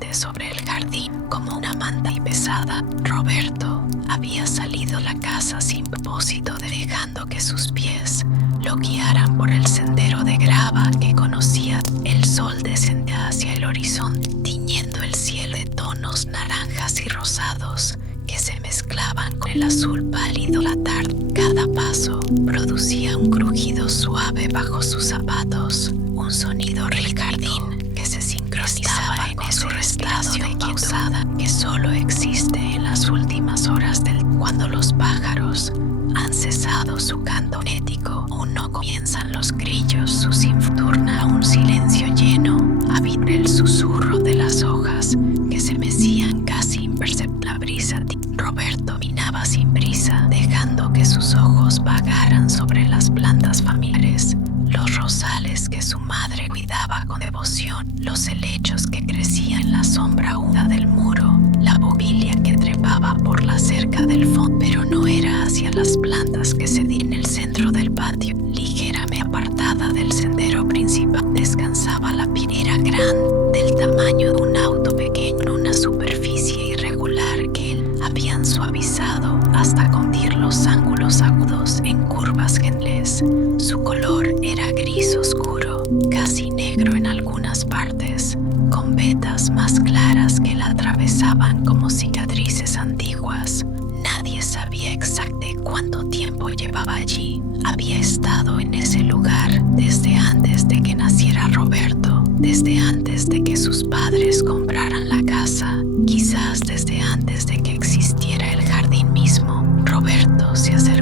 lente sobre el jardín como una manta y pesada. Roberto había salido a la casa sin propósito, dejando que sus pies lo guiaran por el sendero de grava que conocía. El sol descendía hacia el horizonte, tiñendo el cielo de tonos naranjas y rosados que se mezclaban con el azul pálido de la tarde. Cada paso producía un crujido suave bajo sus zapatos, un sonido del jardín que se sincronizaba en ese estado de pausada que solo existe en las últimas horas cuando los pájaros han cesado su canto ético o no comienzan los grillos su torna a un silencio lleno, había el susurro de las hojas que se mecían casi imperceptible. La brisa. Roberto caminaba sin prisa, dejando que sus ojos vagaran sobre las plantas familiares, los rosales que su madre cuidaba con devoción, los helechos que crecían en la sombra húmeda del muro, la bobilia que trepaba por la cerca del fondo, pero no era hacia las plantas que se di en el centro del patio, ligeramente apartada del sendero principal. Descansaba la piedra, era grande, del tamaño de un auto pequeño, en una superficie irregular que habían suavizado hasta convertir los ángulos agudos en curvas gentiles. Su color era gris oscuro, casi negro en algunas partes, con vetas más claras que la atravesaban como cicatrices antiguas. Nadie sabía exactamente cuánto tiempo llevaba allí. Había estado en ese lugar desde antes de que naciera Roberto, desde antes de que sus padres compraran la casa, quizás desde antes de que existiera el jardín mismo. Roberto se acercó,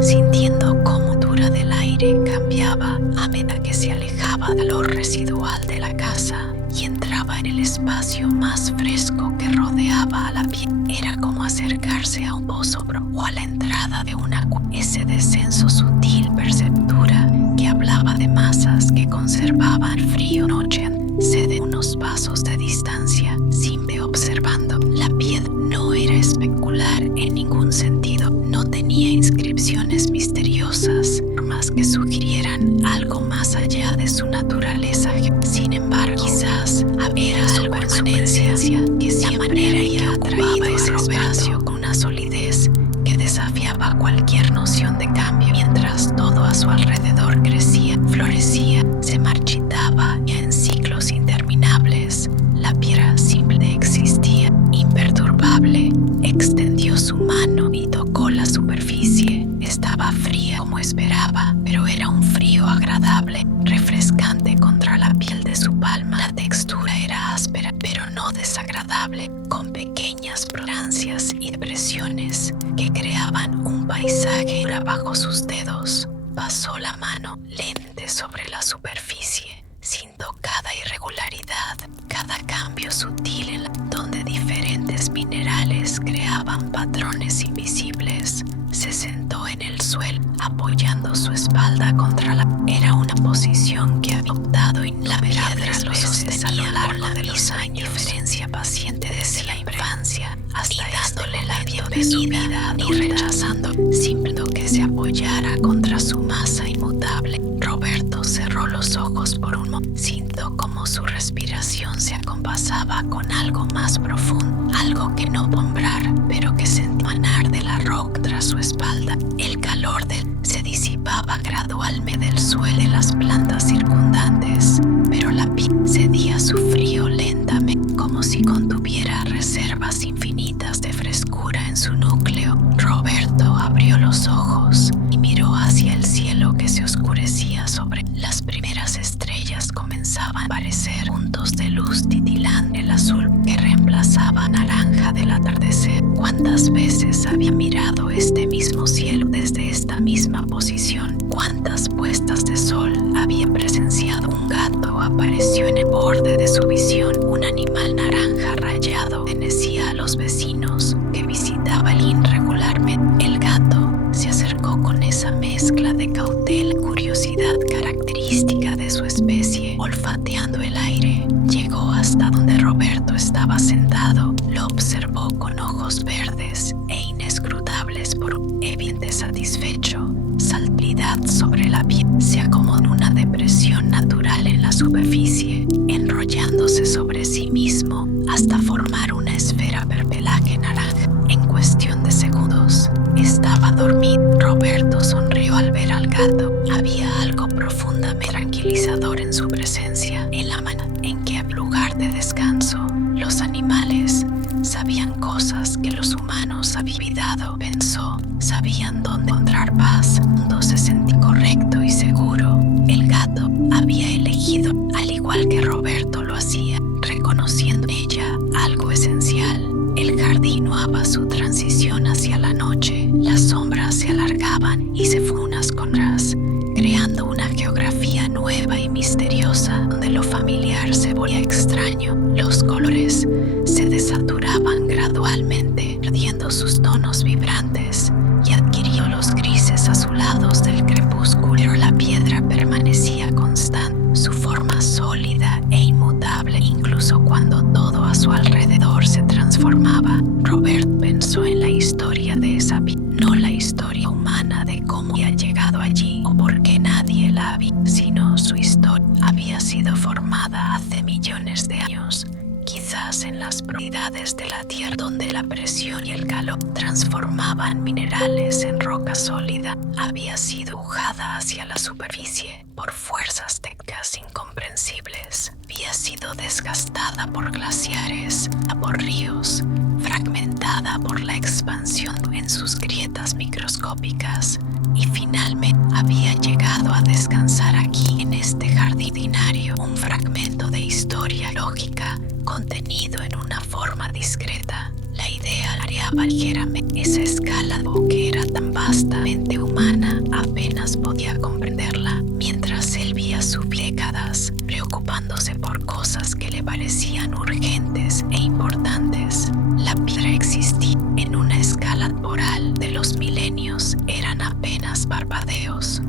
sintiendo cómo la temperatura del aire cambiaba a medida que se alejaba del calor residual de la casa y entraba en el espacio más fresco que rodeaba a la piel. Era como acercarse a un pozo o a la entrada de una cueva. Ese descenso sutil, perceptura que hablaba de masas que conservaban frío noche, se de unos pasos de distancia, simple observando. La piedra no era especular en ningún sentido, no tenía inscripciones misteriosas, formas que sugirieran algo más allá de su naturaleza. Sin embargo, quizás había algo en su presencia que siempre había atraído ese espacio con una solidez que desafiaba cualquier noción de cambio. Mientras todo a su alrededor crecía, florecía, se marchitaba y en ciclos interminables, la piedra simple existía, imperturbable. Extendió su mano y tocó la superficie. Estaba fría como esperaba, pero era un frío agradable, refrescante contra la piel de su palma. La textura era áspera, pero no desagradable, con pequeñas protuberancias y depresiones que creaban un paisaje bajo sus dedos. Pasó la mano lente sobre la superficie, sintió cada irregularidad, cada cambio sutil donde diferentes minerales creaban patrones invisibles. Se sentó en el suelo, apoyando su espalda contra la... Era una posición que había adoptado y la piedra lo sostenía a lo largo de los años, diferencia paciente desde la infancia hasta dándole la bienvenida y rechazando, simple que se apoyara contra su masa inmutable. Roberto cerró los ojos por un momento, sintió como su respiración se acompasaba con algo más profundo, algo que no nombrar, pero que sentía emanar de la roca tras su espalda. El calor se disipaba gradualmente del suelo de las plantas circundantes, pero la piel cedía a su frío lentamente, como si contuviera reservas infinitas de frescura en su núcleo. Roberto abrió los ojos y miró hacia el cielo que se oscurecía sobre las primeras estrellas. Comenzaban a aparecer puntos de luz titilante, el azul que reemplazaba naranja del atardecer. ¿Cuántas veces había mirado este mismo cielo desde esta misma posición? ¿Cuántas puestas de sol había presenciado? Un gato apareció en el borde de su visión, un animal naranja rayado pertenecía a los vecinos que visitaba el inn regularmente. El gato se acercó con esa mezcla de cautela y curiosidad característica de su especie. Olfateando el aire, llegó hasta donde Roberto estaba sentado. Lo observó con ojos verdes e inescrutables por un evidente satisfecho. Saltidad sobre la piel se acomodó en una depresión natural en la superficie, enrollándose sobre sí mismo hasta formar una esfera pelaje naranja. En cuestión de segundos, estaba dormido. Roberto sonrió al ver al gato. Había algo profundamente tranquilizador en su presencia. En la manera en que, en lugar de descanso, los animales sabían cosas que los humanos habían olvidado. Pensó, sabían dónde encontrar paz. Todo se sentía correcto y seguro. El gato había elegido, al igual que Roberto lo hacía, reconociendo en ella algo esencial. El jardín continuaba su transición hacia la noche. Las sombras se alargaban y se fueron unas con otras, creando una geografía nueva y misteriosa donde lo familiar se volvía extraño. Los colores se desaturaban gradualmente, perdiendo sus tonos vibrantes y adquirió los grises azulados del crepúsculo. Pero la piedra permanecía constante, su forma sólida e inmutable, incluso cuando todo a su alrededor se transformaba. Robert pensó en la historia de esa piedra, no la historia humana de cómo había llegado allí o por qué nadie la había, sino su historia había sido formada hace millones de años, quizás en las profundidades de la tierra, donde la presión y el calor transformaban minerales en roca sólida. Había sido empujada hacia la superficie por fuerzas técnicas incomprensibles. Había sido desgastada por glaciares, por ríos, fragmentada por la expansión en sus grietas microscópicas, y finalmente había llegado a descansar aquí, en este jardinario, un fragmento de historia lógica contenido en una forma discreta. La idea variaba ligeramente. Esa escala que era tan vastamente humana apenas podía comprenderla, mientras él veía sus décadas preocupándose por cosas que le parecían urgentes e importantes. La piedra existía en una escala temporal de los milenios, eran apenas parpadeos.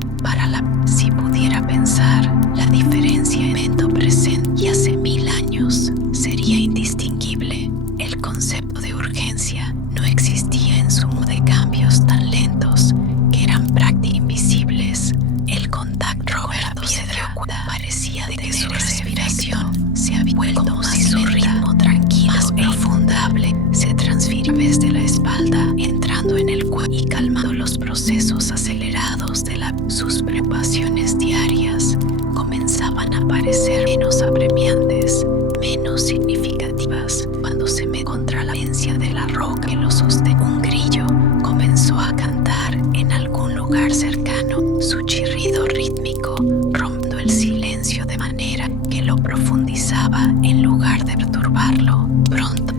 Si pudiera pensar, la diferencia en el momento presente y hace 1000 años sería indistinguible. El concepto de urgencia no existía en su modo de cambios tan lentos que eran prácticamente invisibles. El contacto Roberto se dio cuenta, parecía de que su respiración se había vuelto más lenta, su ritmo tranquilo más profundable se transfirió a través de la espalda, entrando en el cuerpo y calmando los procesos acelerados de sus preocupaciones diarias. Comenzaban a parecer menos apremiantes, menos significativas. Cuando se me contra la esencia de la roca que lo sostenía, un grillo comenzó a cantar en algún lugar cercano. Su chirrido rítmico rompiendo el silencio de manera que lo profundizaba en lugar de perturbarlo. Pronto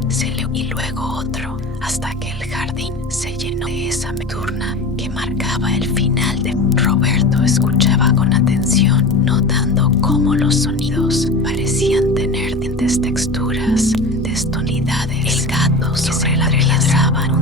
y luego otro, hasta que el jardín se llenó de esa nocturna que marcaba el final de... Roberto escuchaba con atención, notando cómo los sonidos parecían tener distintas texturas, tonalidades. El gato sobre la piedra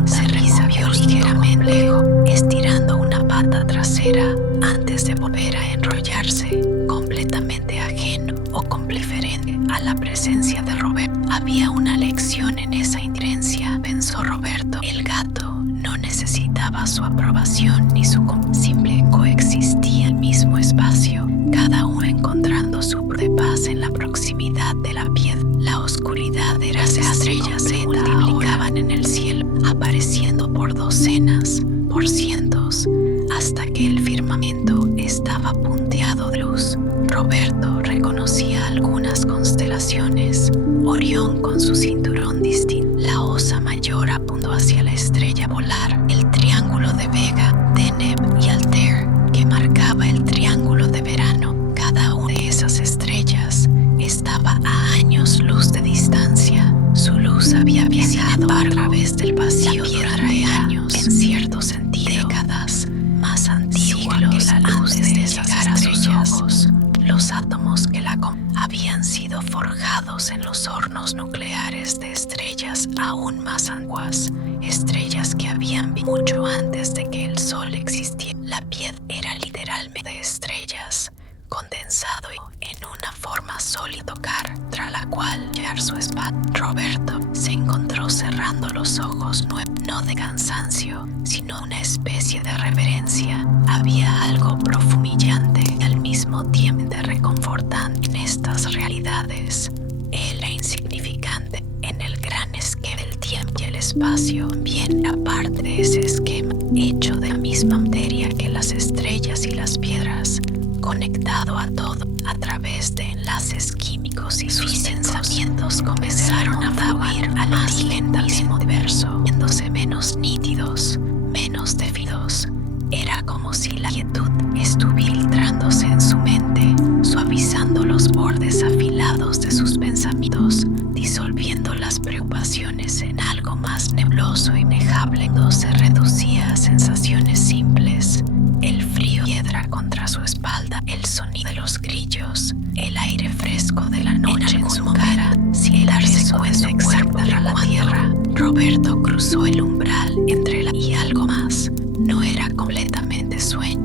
se removió ligeramente, estirando una pata trasera antes de volver a enrollarse, completamente ajeno o diferente a la presencia de Roberto. Había una lección en esa indiferencia, pensó Roberto. El gato no necesitaba su aprobación ni su simple coexistía en el mismo espacio, cada uno encontrando su de paz en la proximidad de la piedra. La oscuridad de las estrellas se multiplicaban en el cielo, apareciendo por docenas, por cientos, hasta que el firmamento estaba punteado de luz. Roberto reconocía algunas constelaciones. Orión con su cinturón distinto, la Osa Mayor apuntó hacia la estrella polar, el Triángulo de Vega, Deneb y Altair, que marcaba el Triángulo de Verano. Cada una de esas estrellas estaba a años luz de distancia. Su luz había viajado a través del vacío durante años, en cierto sentido, décadas más antiguas que la luz de llegar a sus ojos. Los átomos que la habían sido forjados en los hornos nucleares de estrellas aún más antiguas, estrellas que habían vivido mucho antes de que el Sol existiera. La piedra era literalmente de estrellas, condensado en una forma sólida, tocar, tras la cual hallar su espalda. Roberto se encontró cerrando los ojos, no de cansancio, sino una especie de reverencia. Había algo profumillante y al mismo mismo tiempo reconfortante en estas realidades. Era insignificante en el gran esquema del tiempo y el espacio, bien aparte de ese esquema, hecho de la misma materia que las estrellas y las piedras, conectado a todo a través de enlaces químicos y sus pensamientos comenzaron a fluir al más lentamente universo, viéndose menos nítidos, menos definidos. Era como si la quietud estuviera filtrándose en su mente, suavizando los bordes afilados de sus pensamientos, disolviendo las preocupaciones en algo más nebuloso e inefable. Cuando se reducía a sensaciones simples, el frío piedra contra su espalda, el sonido de los grillos, el aire fresco de la noche en su cara, sin darse cuenta exacta de la tierra. Roberto cruzó el umbral entre la y algo más. No era completamente sueño,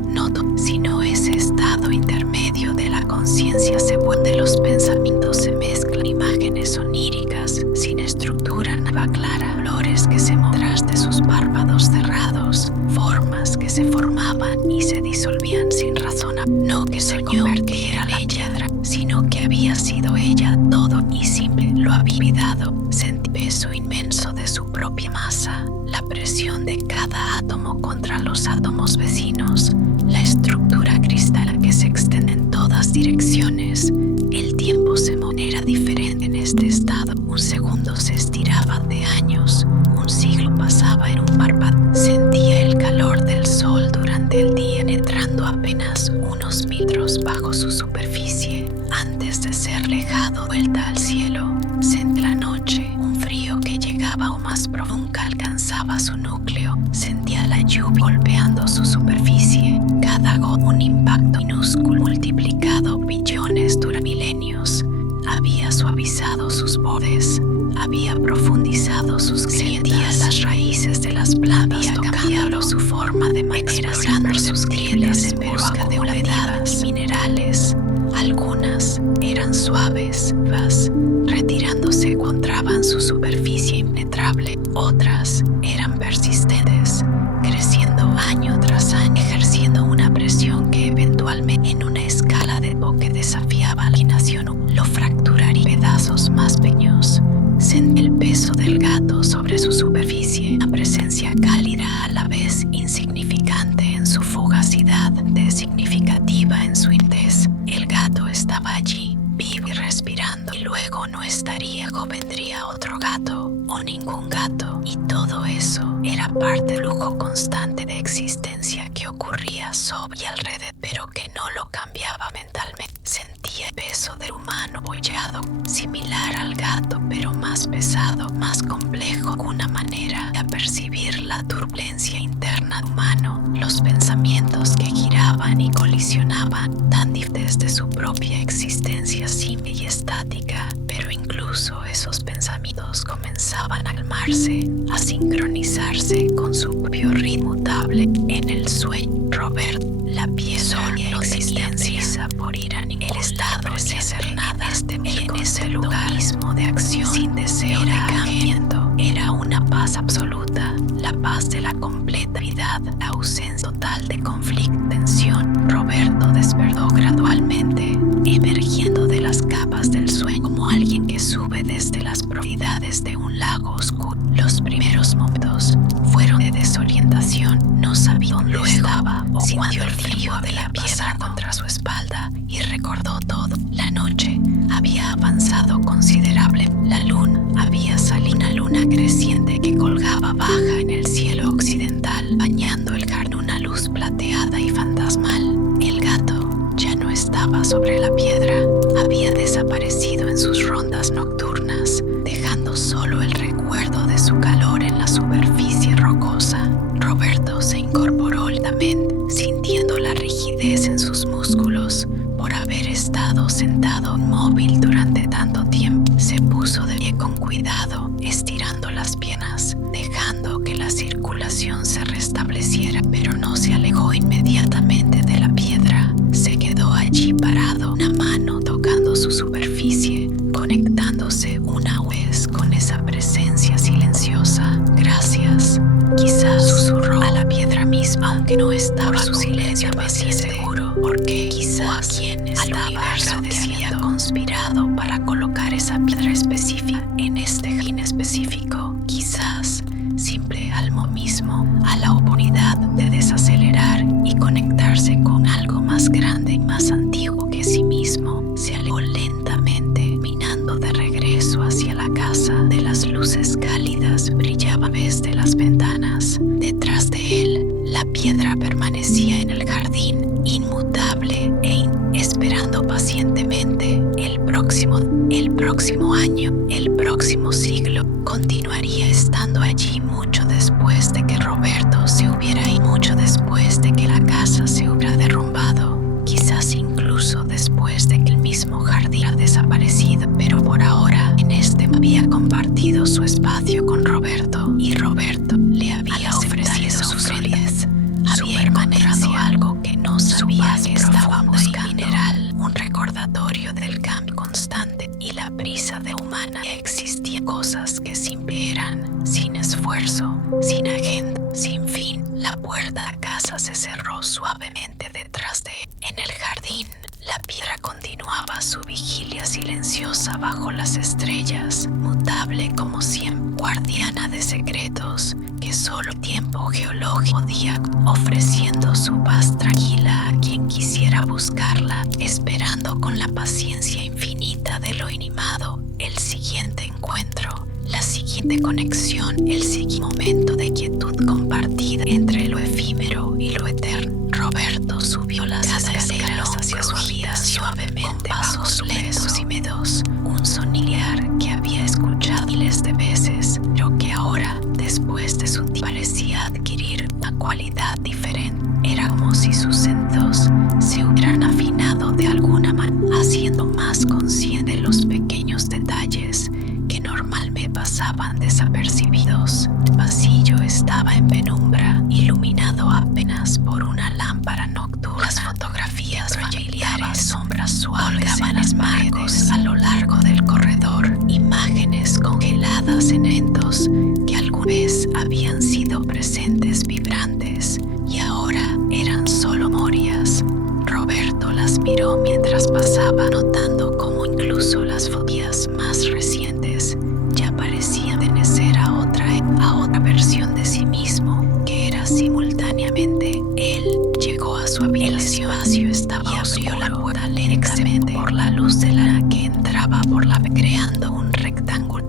sino ese estado intermedio de la conciencia donde los pensamientos se mezclan, imágenes oníricas, sin estructura nada clara, flores que se mostraban de sus párpados cerrados, formas que se formaban y se disolvían sin razón, no que se convirtiera en ella, sino que había sido ella todo y simple, lo había olvidado. Sentí peso inmenso de su propia masa, la presión de cada átomo contra los átomos vecinos, la estructura cristalina que se extiende en todas direcciones. El tiempo se era diferente en este estado. Un segundo se estiraba de años, un siglo pasaba en un párpado. Sentía el calor del sol durante el día, penetrando apenas unos metros bajo su superficie, antes de ser lejado vuelta al cielo. Sentí la noche, un frío que llegaba o más profundo, nunca alcanzaba su núcleo. Sentía la lluvia golpeando su superficie, cada gota un impacto minúsculo multiplicado billones durante milenios. Había suavizado sus bordes, había profundizado sus grietas, sentía las raíces de las plantas, había cambiado su forma de manera, explorando sus grietas en busca de humedades minerales. Algunas eran suaves, retirándose encontraban su superficie impenetrable. Otras eran persistentes, creciendo año tras año, ejerciendo una presión que eventualmente, en una escala de toque, desafiaba la imaginación, lo fracturaría en pedazos más pequeños. Sentí el peso del gato sobre su superficie, una presencia cálida a la vez insignificante en su fugacidad, significativa en su intez. El gato estaba allí, vivo y respirando, y luego no estaría o vendría otro gato, o ningún gato, y todo eso era parte del flujo constante de existencia que ocurría sobre y alrededor, pero que no lo cambiaba mentalmente. Sentía el peso del humano apoyado, similar al gato, pero más pesado, más complejo, una manera de percibir la turbulencia interna del humano, los pensamientos que giraban y colisionaban, tan diferentes de su propia existencia simple y estática, pero incluso esos pensamientos comenzaban a calmarse, a sincronizarse con su propio ritmo mutable. En el sueño, Robert, la pieza de existencia por ir a ningún estado sin hacer nada, en ese lugar mismo de acción, sin deseo de cambio, era una paz absoluta, la paz de la completa vida, la ausencia total de conflicto, tensión. Roberto despertó gradualmente, emergiendo de las capas del sueño como alguien que sube desde las profundidades de un lago oscuro. Los primeros momentos fueron de desorientación, no sabía dónde estaba o sintió el frío de la piedra contra su espalda y recordó todo. La noche había avanzado considerable, la luna había salido, una luna creciente que colgaba baja en el cielo occidental, bañando el jardín, una luz plateada y fantasmal. El gato ya no estaba sobre la piedra, había desaparecido en sus rondas nocturnas, dejando solo el recuerdo de su calor en la superficie rocosa. Roberto se incorporó lentamente, sintiendo la rigidez en sus músculos por haber estado sentado inmóvil durante tanto tiempo. Se puso de pie con cuidado, estirando las piernas, dejando que la circulación se restableciera, pero no se alejó inmediatamente de la piedra. Se quedó allí parado, una mano tocando su superficie, conectándose una vez con esa presencia silenciosa. Gracias, quizás susurró a la piedra misma, aunque no estaba su silencio, me seguro, porque quizás quizás a quien estaba había conspirado para colocar esa piedra específica en este jardín específico. Quizás simple almo mismo a la oportunidad de desacelerar y conectarse con algo más grande y más antiguo que sí mismo. Se alejó lentamente, caminando de regreso hacia la casa. De las luces cálidas brillaban desde las ventanas. Detrás de él, la piedra permanecía en el jardín, inmutable esperando pacientemente. El próximo año, el próximo siglo, continuaría estando allí mucho después de que Roberto se hubiera ido, mucho después de que la casa se hubiera derrumbado, quizás incluso después de que el mismo jardín ha desaparecido. Pero por ahora, en este había compartido su espacio con Roberto, y Roberto le había ofrecido su solidez. Había encontrado algo que no sabía que estaba buscando, mineral, un recordatorio del cambio constante y la prisa de humana. Existían cosas que siempre eran, sin esfuerzo, sin agenda, sin fin. La puerta de la casa se cerró suavemente detrás de él. En el jardín, la piedra continuaba su vigilia silenciosa bajo las estrellas, mutable como siempre, guardiana de secretos que solo el tiempo geológico podía, ofreciendo su paz tranquila a quien quisiera buscarla, esperando con la paciencia infinita de lo inanimado el siguiente encuentro, la siguiente conexión, el siguiente momento de quietud compartida entre lo efímero y lo eterno. Roberto subió las escaleras hacia su habitación suavemente, pasos lentos y medos, un sonido que había escuchado miles de veces, pero que ahora, después de su tiempo, parecía adquirir una cualidad diferente. Era como si sus sentidos se hubieran afinado de alguna manera, haciendo más consciente de los pequeños detalles que normalmente pasaban desapercibidos. El pasillo estaba en penumbra, iluminado apenas por una lámpara nocturna. Las fotografías familiares, sombras suaves colgaban en las paredes a lo largo del corredor, imágenes congeladas en eventos que alguna vez habían sido presentes, vibrantes, y ahora eran solo memorias. Roberto las miró mientras pasaba, notando cómo incluso las fotografías más recientes ya parecían pertenecer a otra versión de sí mismo, que era simultáneamente él. Llegó a su habitación. El espacio estaba y abrió la puerta lentamente por la luz de la que entraba por la creando un rectángulo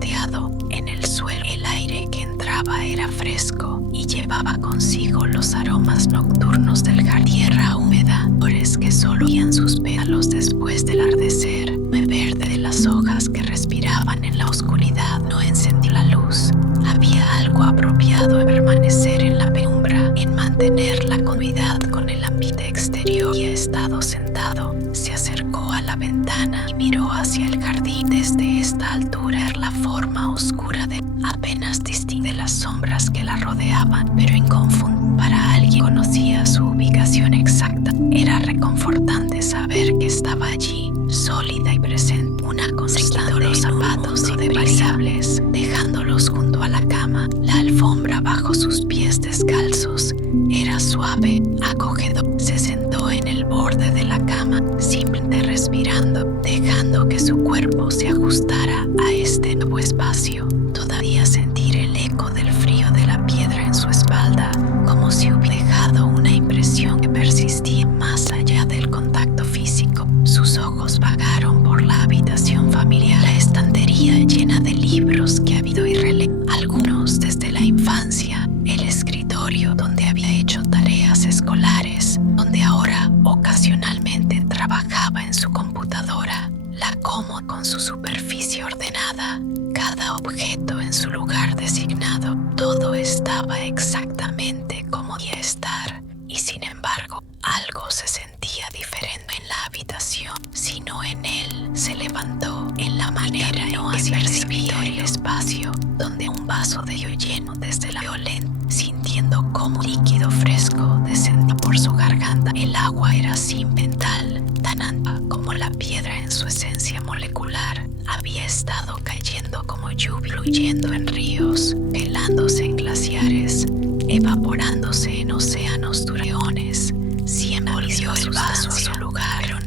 en el suelo. El aire que entraba era fresco y llevaba consigo los aromas nocturnos del jardín. Tierra húmeda, flores que solo oían sus pétalos después del atardecer, el verde de las hojas que respiraban en la oscuridad. No encendió la luz. Había algo apropiado en permanecer en la penumbra, en mantener la continuidad con el ambiente exterior. Había estado sentado, se acercó a la ventana y miró hacia el jardín. Desde esta altura, la forma oscura de apenas distingue las sombras que la rodeaban, pero inconfundible. Para alguien que conocía su ubicación exacta, era reconfortante saber que estaba allí, sólida y presente. Una constante, los zapatos indivisibles, dejándolos junto a la cama. La alfombra bajo sus pies descalzos era suave, acogedor. Se sentó en el borde de la cama, simplemente respirando, dejando que su cuerpo se ajustara a este nuevo espacio. Todavía sentir el eco del frío de la piedra en su espalda, como si hubiera dejado una impresión que persistía más allá del contacto físico. Sus ojos vagaron por la habitación familiar, la estantería llena de libros que había y releído, algunos desde la infancia, el escritorio donde había hecho tareas escolares, donde ahora ocasionalmente trabajaba en su computadora, la cómoda con su superficie ordenada, cada objeto en su lugar designado. Todo estaba exactamente como debía estar, y sin embargo, algo se sentía diferente en la habitación, sino en él. Se levantó en la manera en que percibía el espacio, donde un vaso de hielo lleno desde la violenta, sintiendo como un líquido fresco descendía por su garganta. El agua era sin mental, tan antigua como la piedra en su esencia molecular. Había estado cayendo como lluvia, fluyendo en ríos, helándose en glaciares, evaporándose en océanos durante eones. Siempre volvió el vaso a su lugar, pero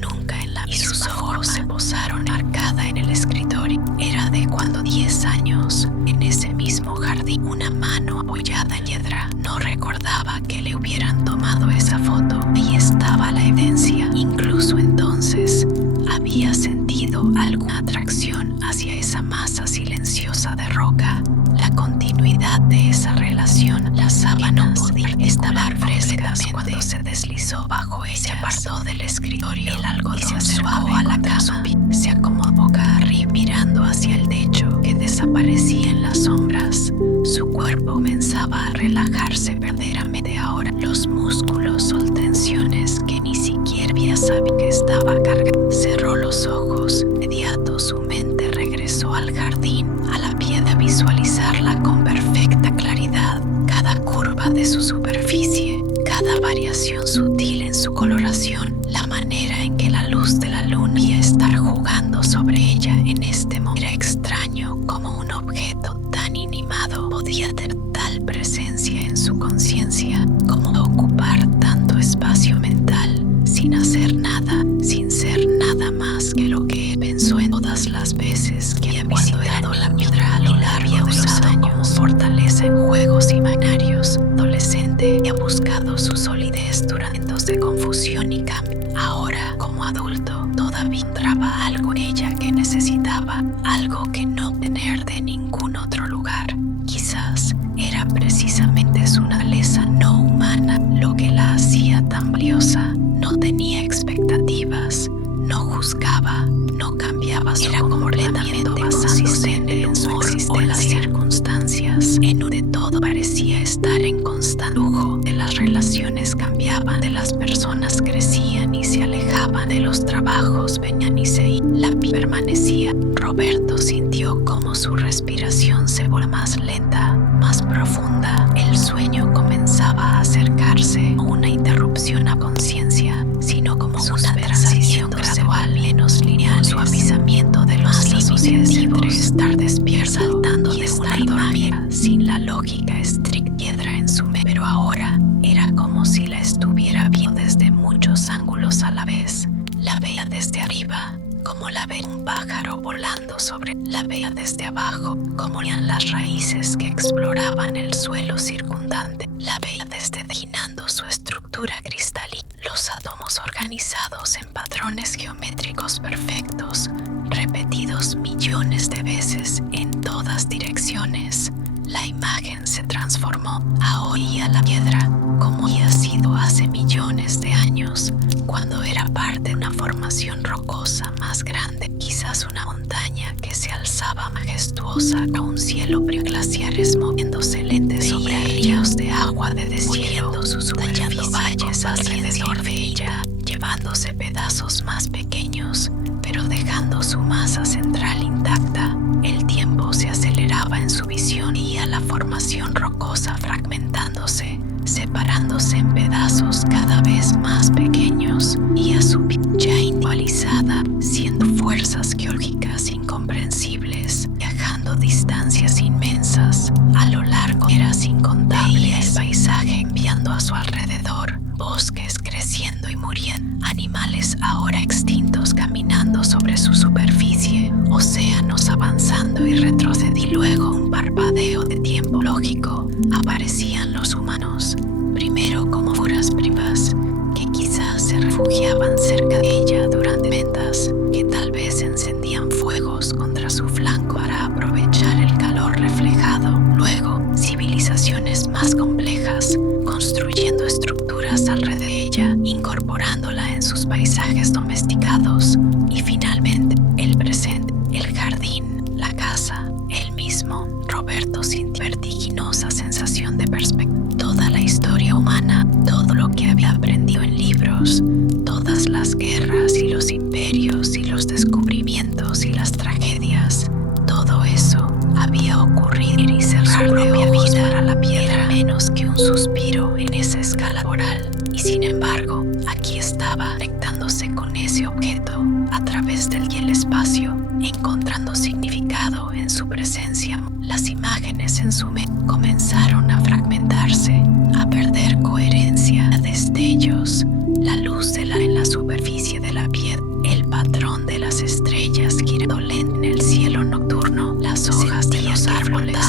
años, en ese mismo jardín, una mano apoyada en piedra. No recordaba que le hubieran tomado esa foto. Ahí estaba la evidencia. Incluso entonces había sentido alguna atracción hacia esa masa silenciosa de roca. La continuidad de esa relación, las sábanas estaban frescas cuando se deslizó bajo ella. Se apartó del escritorio, el algodón se acercó a la cama, se acomodó boca arriba mirando hacia el techo que desaparecía en las sombras. Su cuerpo comenzaba a relajarse verdaderamente ahora. Los músculos soltaron tensiones que ni siquiera había sabido que estaba cargando. Cerró los ojos. De inmediato su mente regresó al jardín, a la piedra, a visualizarla con perfecta claridad. Cada curva de su superficie, cada variación sutil en su coloración, la manera en que la luz de la luna podía estar jugando sobre ella en este momento. Era extraño como un objeto tan inanimado podía tener tal presencia en su conciencia, como ocupar tanto espacio mental, sin hacer nada, sin ser nada más que lo que pensó en todas las veces que había visitado la piedra a lo largo de los años, como fortaleza en juegos imaginarios. Adolescente y ha buscado su solidez durante momentos de confusión y cambio. Ahora, como adulto, todavía encontraba algo en ella que necesitaba, algo que no obtener de ningún otro lugar. Quizás era precisamente su naturaleza no humana lo que la hacía tan valiosa. No tenía expectativas, no juzgaba, no cambiaba su comportamiento basándose en el humor o en las circunstancias. En un de todo parecía estar en constante flujo. De las relaciones cambiaban, de las personas crecían y se alejaban, de los trabajos venían y se iban. La vida permanecía. Roberto sintió como su respiración se volvía más lenta, más profunda. El sueño comenzaba a acercarse, no una interrupción a conciencia, sino como una transición gradual, menos lineal, un suavizamiento de los límites entre estar despierto, saltando de estar dormida, sin la lógica estricta piedra en su mente. Pero ahora era como si la estuviera viendo desde muchos ángulos a la vez. La veía desde arriba, como la ve un pájaro volando sobre. La veía desde abajo, como eran las raíces que exploraban el suelo circundante. La veía desde imaginando su estructura cristalina, los átomos organizados en patrones geométricos perfectos, repetidos millones de veces en todas direcciones. La imagen se transformó. Ahora veía la piedra como había sido hace millones de años, cuando era parte de una formación rocosa más grande, quizás una montaña que se alzaba majestuosa a un cielo glaciares moviéndose lentes sobre ríos de agua de deshielo, tallando valles alrededor de ella, llevándose pedazos más pequeños, pero dejando su masa central intacta. El tiempo se aceleraba en su visión y a la formación rocosa fragmentándose, separándose en pedazos cada vez más pequeños, y a su ya individualizada, siendo fuerzas geológicas incomprensibles, viajando distancias inmensas a lo largo de eras incontables. El paisaje enviando a su alrededor, bosques creciendo y muriendo, animales ahora extintos caminando sobre su superficie, océanos avanzando y retrocediendo. Luego un parpadeo de tiempo lógico, aparecían los humanos, primero como figuras privas que quizás se refugiaban cerca de ella durante ventas, que tal vez encendían fuegos contra su flanco para aprovechar el calor reflejado. Luego civilizaciones más complejas, construyendo estructuras alrededor de ella, incorporándola en sus paisajes domesticados. Y finalmente el presente, el jardín, la casa, él mismo. Roberto sintió vertiginosa sensación de perspectiva. Toda la historia humana, todo lo que había aprendido en libros, todas las guerras y los imperios y los descubrimientos y las tragedias, todo eso había ocurrido. Y cerrar su propia vida para la piedra menos que un suspiro en esa escala moral. Y sin embargo, aquí estaba conectándose con ese objeto a través del y el espacio, encontrando significado en su presencia. Las imágenes en su mente comenzaron a fragmentarse, a perder coherencia, a destellos. La luz en la superficie de la piedra, el patrón de las estrellas girando lento en el cielo nocturno, las hojas de los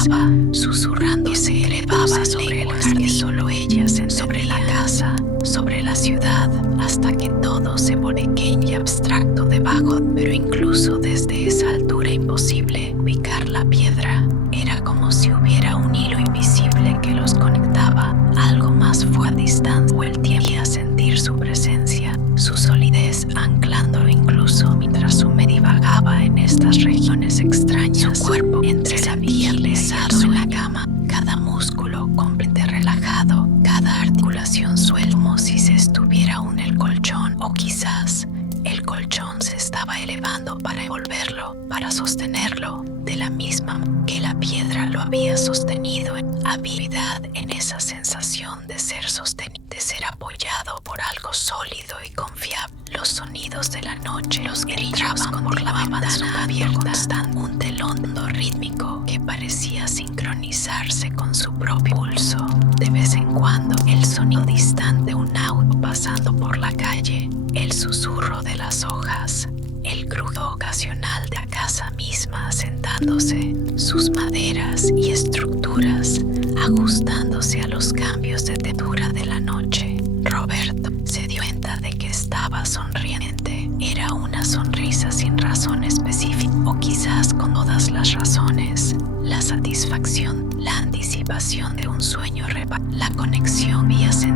hablaba, susurrando y se elevaba sobre el jardín, solo ellas sobre la casa, sobre la ciudad, hasta que todo se volvió pequeño y abstracto debajo. Pero incluso desde esa altura imposible ubicar la piedra. Era como si hubiera un hilo invisible que los conectaba. Algo más fue a distancia o el tiempo y a sentir su presencia, su solidez, anclándolo incluso mientras su mente divagaba en estas regiones extrañas. Su cuerpo entre la pesado en la cama, cada músculo completamente relajado, cada articulación suelta, como si se estuviera aún el colchón, o quizás el colchón se estaba elevando para envolverlo, para sostenerlo, de la misma que la piedra lo había sostenido. Habilidad en esa sensación de ser sostenido, de ser apoyado por algo sólido y confiable. Los sonidos de la noche, los grillos por la ventana abierta, un telón rítmico que parecía sincronizarse con su propio pulso. De vez en cuando, el sonido distante de un auto pasando por la calle, el susurro de las hojas, el crujido ocasional de la casa misma asentándose, sus maderas y estructuras ajustándose a los cambios de textura de la noche. Roberto se dio cuenta de que estaba sonriente. Era una sonrisa sin razón específica, o quizás con todas las razones. La satisfacción, la anticipación de un sueño la conexión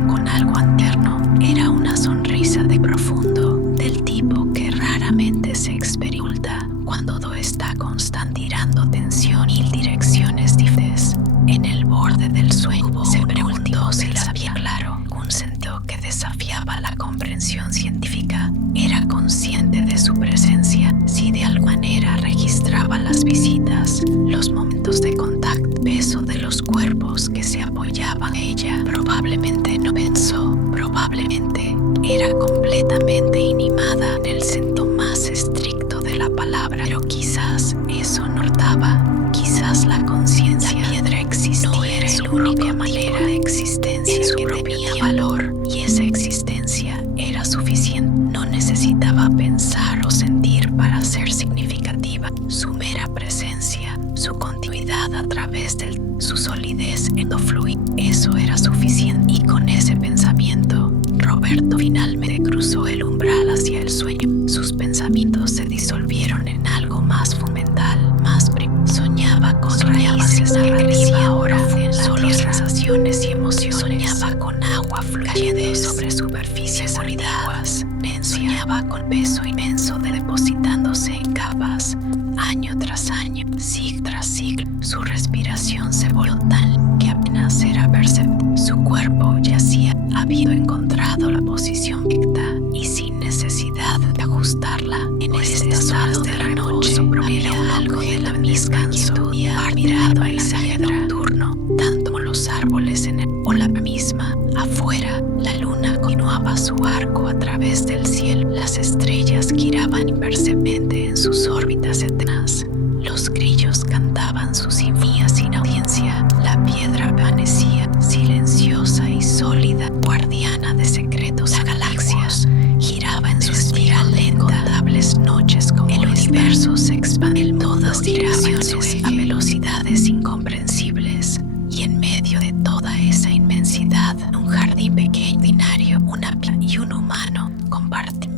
con algo interno. Era una sonrisa de profundo, del tipo que raramente se experimenta cuando todo está constante, tirando tensión y direcciones diferentes. En el borde del sueño se preguntó si la sabía claro, un sentido que desafiaba la comprensión científica. Era consciente de su presencia, si de alguna manera registraba las visitas, los momentos de contacto, peso de los cuerpos que se apoyaban en ella. Probablemente no pensó, probablemente era completamente inanimada en el sentido más estricto de la palabra, pero quizás eso no notaba, quizás la conciencia piedra existía, no era su propia manera de existencia que tenía valor, y esa existencia era suficiente. No necesitaba pensar o sentir para ser significativa. Su mera presencia, su continuidad a través de su solidez en lo fluido, eso era suficiente. Y con ese pensamiento, Roberto finalmente cruzó el umbral hacia el sueño. Sus pensamientos se disolvieron en algo más fundamental, más soñaba con raíces narrativa ahora, solo sensaciones y emociones. Soñaba con agua fluyendo sobre superficies aguas. Soñaba con peso inmenso depositándose en capas, año tras año, siglo tras siglo. Su respiración se volvió tal que apenas era perceptible. Su cuerpo yacía, habiendo encontrado la posición recta y sin necesidad de ajustarla. En estas horas de la noche era algo de la misma quietud y admirado paisaje nocturno, tanto como los árboles o la misma. Afuera, la luna continuaba su arco a través del cielo. Las estrellas giraban imperceptiblemente en sus órbitas eternas. Los grillos cantaban sus sinfonías sin audiencia. La piedra permanecía silenciosa y sólida, guardiana de secretos. Las galaxias giraba en su espiral lenta. Incontables noches como el universo se expande en todas direcciones a velocidades incomprensibles. Y en medio de toda esa inmensidad, un jardín pequeño, ordinario, una piedra y un humano comparten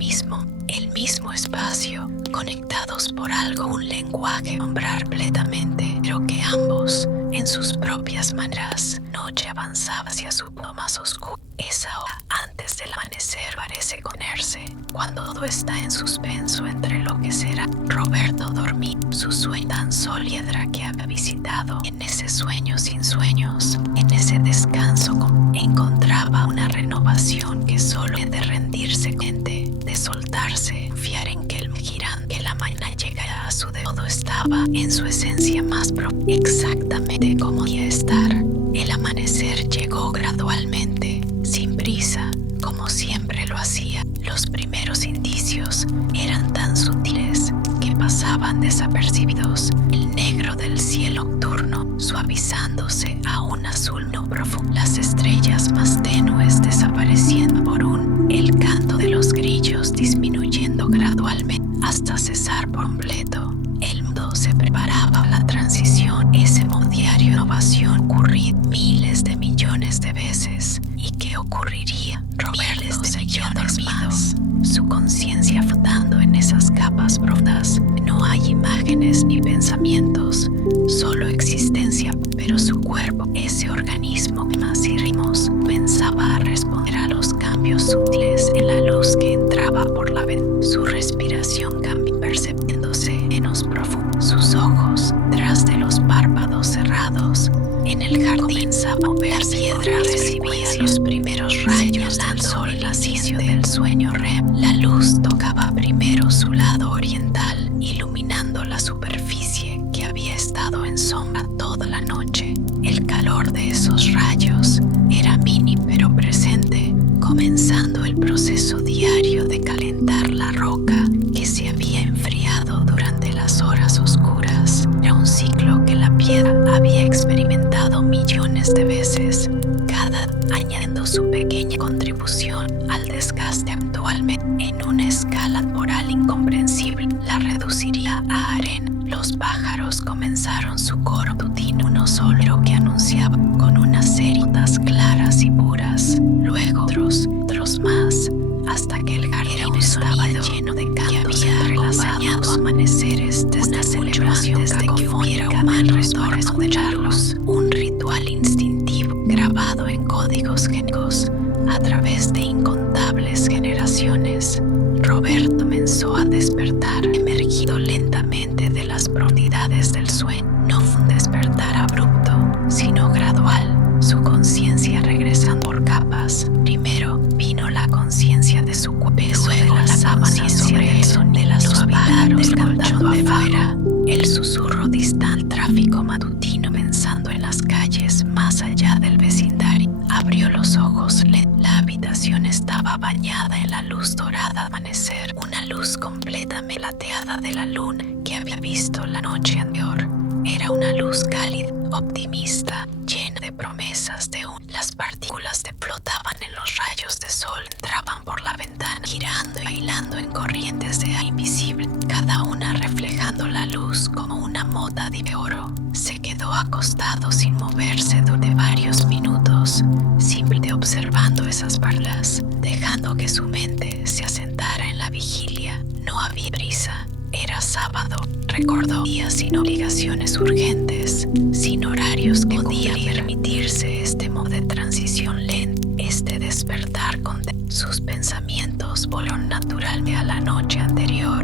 el mismo espacio, conectados por algo, un lenguaje nombrar completamente, pero que ambos, en sus propias maneras, noche avanzaba hacia su punto más oscuro. Esa hora antes del amanecer parece ponerse, cuando todo está en suspenso entre lo que será. Roberto dormía su sueño tan sólido que había visitado. En ese sueño sin sueños, en ese descanso, encontraba una renovación que solo es de rendirse, de soltarse, confiar en que la mañana llegará a su dedo. Todo estaba en su esencia más profunda, exactamente como debía estar. El amanecer llegó gradualmente, sin prisa, como siempre lo hacía. Los primeros indicios eran tan sutiles que pasaban desapercibidos. El negro del cielo nocturno suavizándose a un azul no profundo. Las estrellas más tenues desapareciendo por el canto de los grillos disminuyendo gradualmente hasta cesar por completo. El mundo se preparaba a la transición. Ese modo diario conciencia flotando en esas capas profundas. No hay imágenes ni pensamientos, solo existencia, pero su cuerpo, ese organismo más y ritmos, comenzaba a responder a los cambios sutiles en la luz que entraba por la ventana. Su respiración cambió, percibiéndose en los profundos. Sus ojos, tras de los párpados cerrados, en el jardín comenzaba a mover. La piedra recibía los primeros rayos del sol en la inicio del sueño REM. La luz tocaba primero su lado oriental, iluminando la superficie que había estado en sombra toda la noche. El calor de esos rayos era mínimo pero presente, comenzando el proceso diario de calentar la roca que se había enfriado durante las horas oscuras. Era un ciclo que la piedra había experimentado millones de veces, cada añadiendo su pequeña contribución al desgaste actualmente. En una escala temporal incomprensible, la reduciría a arena. Los pájaros comenzaron su coro matutino, uno solo que anunciaba con unas seritas claras y puras, luego otros más, hasta que el jardín estaba lleno de cantos entrelazados, amaneceres desde mucho antes de que hubiera un retorno de la luz, un ritual instintivo grabado en códigos genéticos a través de incontables generaciones. Roberto comenzó a despertar, emergido lentamente de las profundidades del sueño. No fue un despertar abrupto, sino gradual, su conciencia regresando por capas. Primero vino la conciencia de su cuerpo, luego la sábana sobre él, de la suavidad del colchón de afuera, el susurro distante, el tráfico matutino pensando en las calles más allá del vecindario. Abrió los ojos, la habitación estaba bañada en la luz dorada de amanecer, una luz completamente plateada de la luna que había visto la noche anterior. Era una luz cálida, optimista, llena de promesas de las partículas que flotaban en los rayos de sol entraban por la ventana, girando y bailando en corrientes de aire invisible, cada una reflejando la luz como una mota de oro. Se quedó acostado sin moverse durante varios minutos, simplemente observando esas partículas, dejando que su mente se asentara en la vigilia. No había prisa. Era sábado, recordó, días sin obligaciones urgentes, sin horarios que podía permitirse este modo de transición lenta, este despertar con sus pensamientos volaron naturalmente a la noche anterior,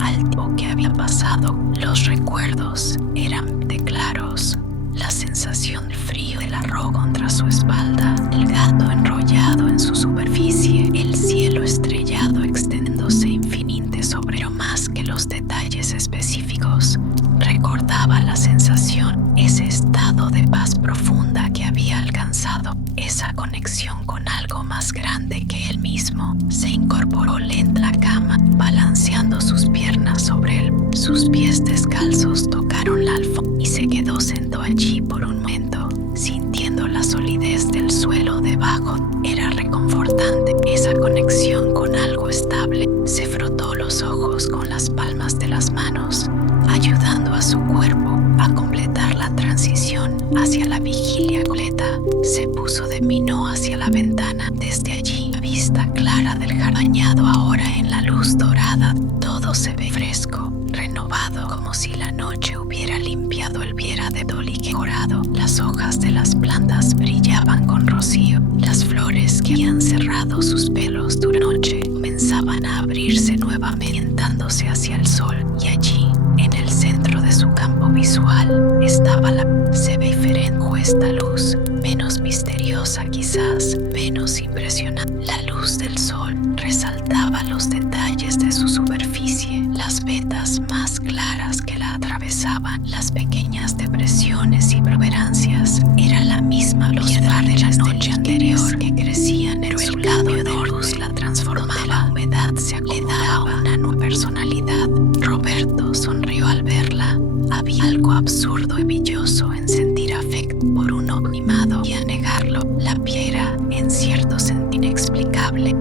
al tiempo que había pasado. Los recuerdos eran claros, la sensación del frío del arroz contra su espalda, el gato enrollado en su superficie, el cielo estrellado extendiéndose infinito sobre lo más que los detalles específicos. Recordaba la sensación, ese estado de paz profunda que había alcanzado, esa conexión con algo más grande que él mismo. Se incorporó lenta a la cama, balanceando sus piernas sobre él. Sus pies descalzos tocaron la alfombra y se quedó sentado allí por un momento, sintiendo la solidez del suelo debajo. Era reconfortante esa conexión con algo estable. Se frotó los ojos con las palmas de las manos, ayudando a su cuerpo a completar la transición hacia la vigilia completa. Se puso de mino hacia la ventana. Desde allí, la vista clara del jardín, bañado ahora en la luz dorada, todo se ve fresco, renovado, como si la noche hubiera limpiado el viera de dolique dorado. Las hojas de las plantas brillaban con rocío. Las flores que habían cerrado sus pelos durante la noche comenzaban a abrirse nuevamente, orientándose hacia el sol. Y allí, en el centro de su campo visual, estaba se ve diferente esta luz, menos misteriosa quizás, menos impresionante. La luz del sol resaltaba los detalles de su superficie, las vetas más claras que la atravesaban, las pequeñas depresiones y protuberancias. Era la misma piedra de la noche anterior que crecían en su lado de luz, la transformaba. La humedad se le daba una nueva personalidad. Roberto sonrió al verla. Había algo absurdo y brilloso en sentir afecto por un animado y a negarlo. La piedra, en cierto sentido inexplicable,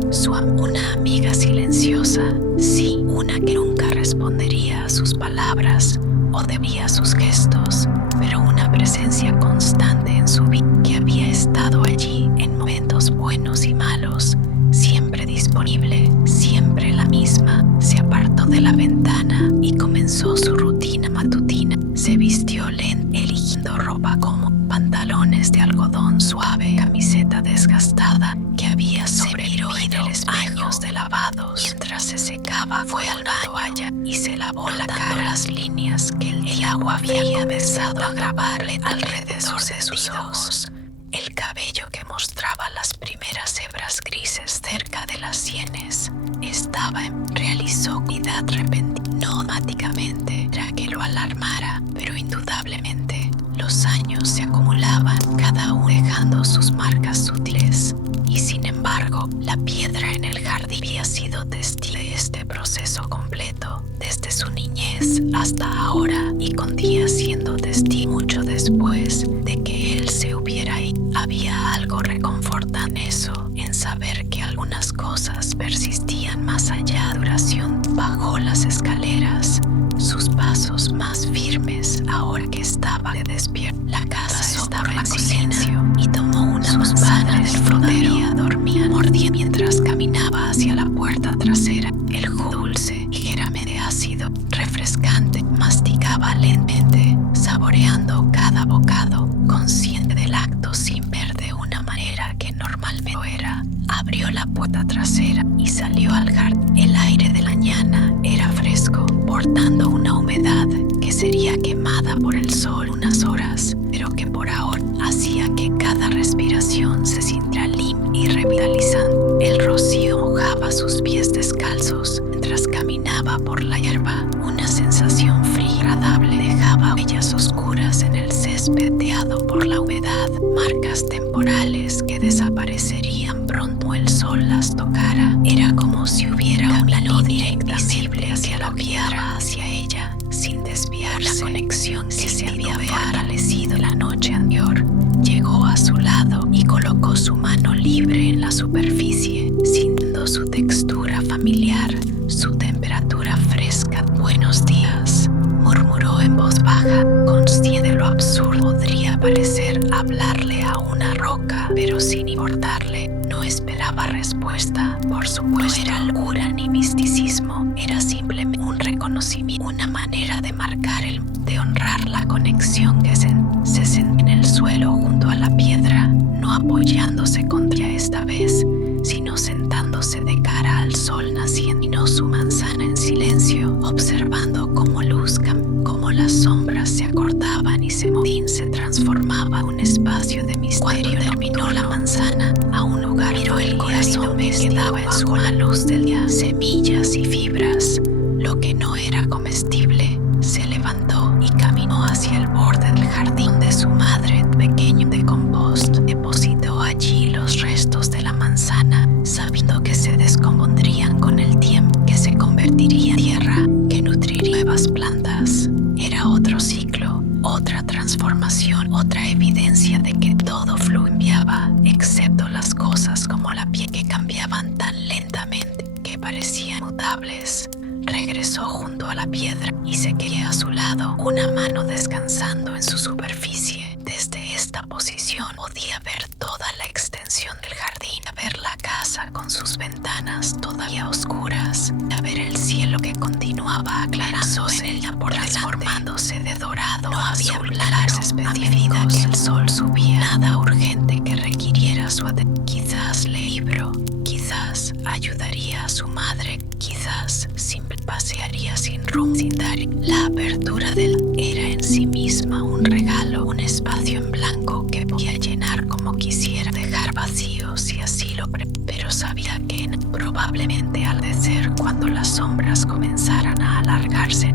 una amiga silenciosa, sí, una que nunca respondería a sus palabras o debía sus gestos, pero una presencia constante en su vida que había estado allí en momentos buenos y malos, siempre disponible, siempre la misma. misma, se apartó de la ventana y comenzó su rutina matutina. Se vistió lentamente, eligiendo ropa como pantalones de algodón suave, camiseta desgastada que había sobrevivido años de lavados. Mientras se secaba, fue a la toalla y se lavó la cara, las líneas que el agua había empezado a grabarle alrededor de sus ojos. El cabello que mostraba las primeras hebras grises cerca de las sienes realizó cuidad repentina. No automáticamente era que lo alarmara, pero indudablemente los años se acumulaban, cada uno dejando sus marcas sutiles. Y sin embargo, la piedra en el jardín había sido testigo de este proceso completo, desde su niñez hasta ahora, y continuía siendo testigo mucho después de que él se hubiera ido. Había algo reconfortante en eso, en saber que algunas cosas persistían más allá de duración. Bajó las escaleras, sus pasos más firmes ahora que estaba de despierto. La casa estaba en silencio y tomó una manzana del frutero. Dormía, mordía mientras caminaba hacia la puerta trasera. El jugo dulce, ligeramente ácido, refrescante, masticaba lentamente, saboreando cada bocado, consciente del acto sin ver de una manera que normalmente lo era. Abrió la puerta trasera y salió al jardín. El aire de la mañana era fresco, portando una humedad que sería quemada por el sol unas horas, pero que por ahora hacía que cada respiración se sintiera limpia y revitalizante. El rocío mojaba sus pies descalzos mientras caminaba por la hierba. Una sensación fría y agradable dejaba huellas oscuras en el césped veteado por la humedad, marcas temporales que desaparecerían pronto el sol las tocara. Era como si hubiera una línea invisible hacia la guiaba hacia ella, sin desviarse. La conexión que se había fortalecido la noche anterior llegó a su lado y colocó su mano libre en la superficie, sintiendo su textura familiar, su temperatura fresca. Buenos días, murmuró en voz baja, consciente de lo absurdo. Podría parecer hablarle a una roca, pero sin importarle. No esperaba respuesta, por supuesto. No era locura ni misticismo, era simplemente un reconocimiento, una manera de marcar de honrar la conexión que se sentía en el suelo junto a la piedra, no apoyándose contra ella esta vez, sino sentándose de cara al sol naciendo. Y no su manzana en silencio, observando cómo cómo las sombras se acortaban y se movían, se transformaba en un espacio de misterio. Cuando terminó la manzana, a un lugar miró el corazón que quedaba en su la luz del día, semillas y fibras, lo que no era comestible. Se levantó y caminó hacia el borde del jardín de su madre, pequeño de compost. Depositó allí los restos de la manzana, sabiendo que se descompondrían con el tiempo, que se convertiría en tierra, que nutriría nuevas plantas. Era otro ciclo, otra transformación, otra evidencia de que todo fluía, excepto las cosas como la piel, que cambiaban tan lentamente que parecían mutables. Regresó junto a la piedra y se quedó a su lado, una mano descansando en su superficie. Desde esta posición podía ver toda la extensión del jardín, a ver la casa con sus ventanas todavía oscuras, a ver el cielo que continuaba aclarándose en ella por transformándose de dorado. No había planes a medida que el sol subía, nada urgente que requiriera su atención. Quizás libro, quizás ayudaría a su madre, quizás simple pasearía sin rumbo, sin dar. La apertura era en sí misma un regalo, un espacio en blanco que podía llenar como quisiera, dejar vacío si así lo pero sabía que probablemente al atardecer, cuando las sombras comenzaran a alargarse,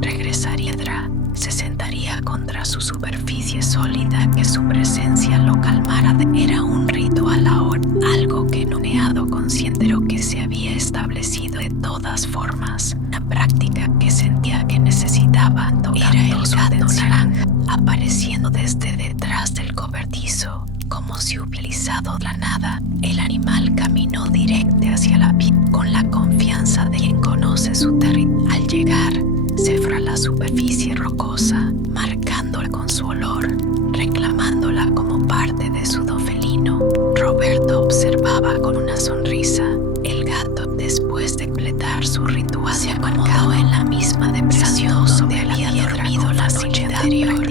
regresaría. Se sentaría contra su superficie sólida, que su presencia lo calmara. Era un ritual ahora, algo que no neado consciente de lo que se había establecido de todas formas, una práctica que sentía que necesitaba. Era el gato naranja apareciendo desde detrás del cobertizo, como si hubiera utilizado la nada. El animal caminó directo hacia la piel, con la confianza de quien conoce su territorio. Al llegar, se fue a la superficie rocosa, marcándola con su olor, reclamándola como parte de su don felino. Roberto observaba con una sonrisa. El gato, después de continuar su ritual. Se acomodó en la misma depresión donde había dormido la noche anterior.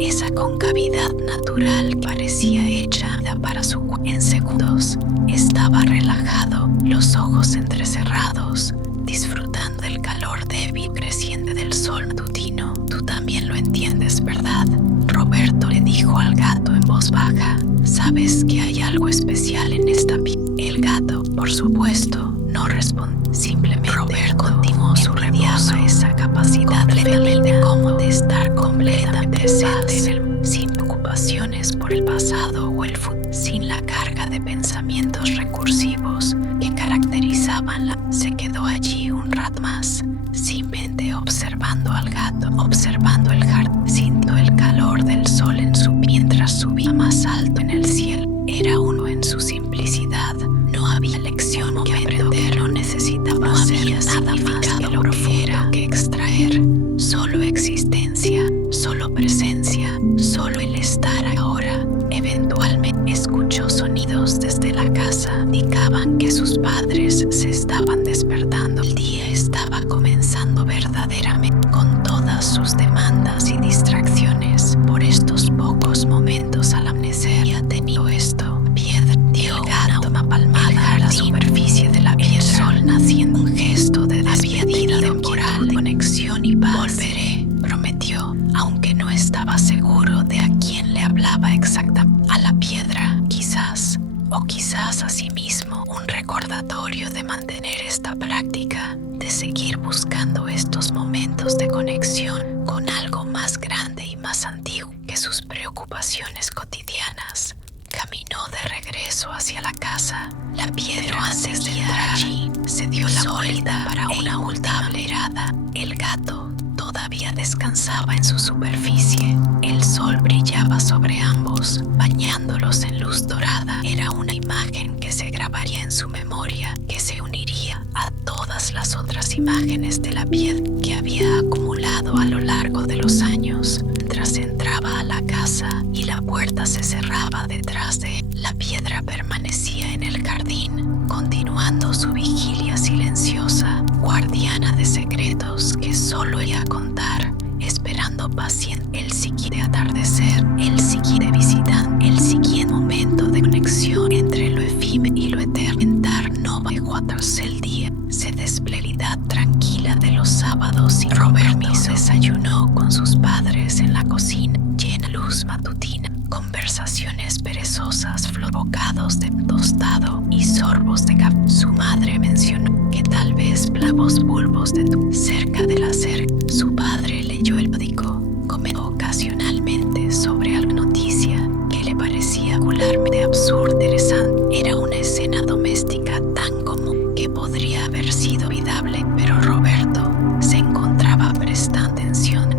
Esa concavidad natural parecía hecha para su cuerpo. En segundos estaba relajado, los ojos entrecerrados, disfrutando del calor débil creciente del sol matutino. Tú también lo entiendes, ¿verdad? Roberto le dijo al gato en voz baja. ¿Sabes que hay algo especial en esta vida? El gato, por supuesto, no respondió. Simplemente Roberto continuó su reposo, esa capacidad de cómo de estar completamente presente, sin preocupaciones por el pasado o el futuro, sin la carga de pensamientos recursivos que caracterizaban la. Se quedó allí un rato más, simplemente observando al gato, observando el jardín, sintiendo el calor del sol en su mientras subía más alto en el cielo. Era uno en su simplicidad. No había lección que aprender, no necesitaba hacer nada más que lo profundo que extraer. Solo existencia, solo presencia, solo el estar ahora. Eventualmente escuchó sonidos desde la casa. Indicaban que sus padres se estaban despertando. El día estaba comenzando verdaderamente, con todas sus demandas y distracciones. Por estos pocos momentos al amanecer ya tenido esto. Piedra dio una última palmada a la superficie de la piedra. El sol naciendo, un gesto de despedida temporal, de conexión y paz. Volveré, prometió, aunque no estaba seguro de a quién le hablaba exactamente. A la piedra, quizás, o quizás a sí mismo, un recordatorio de mantener esta práctica, de seguir buscando estos momentos de conexión con algo más grande y más antiguo que sus preocupaciones cotidianas. Caminó de regreso hacia la casa. La piedra, antes de entrar allí, se dio la vuelta para una última mirada. El gato todavía descansaba en su superficie. El sol brillaba sobre ambos, bañándolos en luz dorada. Era una imagen que se grabaría en su memoria, que se uniría a todas las otras imágenes de la piedra que había acumulado a lo largo de los años. Mientras entraba a la casa y la puerta se cerraba detrás de él, la piedra permanecía en el jardín, continuando su vigilia silenciosa, guardiana de secretos que solo ella a contar, esperando paciente el siguiente atardecer, el siguiente visitante, el siguiente momento de conexión entre lo efímero y lo eterno. No dejó atrás el día, se desplegabilidad tranquila de los sábados y Roberto desayunó con sus padres en la cocina, llena luz matutina, conversaciones perezosas, bocados de tostado y sorbos de café. Su madre mencionó que tal vez blavos bulbos de cerca de la cerca. Su padre leyó el periódico, comentó ocasionalmente sobre alguna noticia que le parecía regularmente absurda, interesante. Era una escena doméstica tan común que podría haber sido olvidable, pero Roberto se encontraba prestando atención,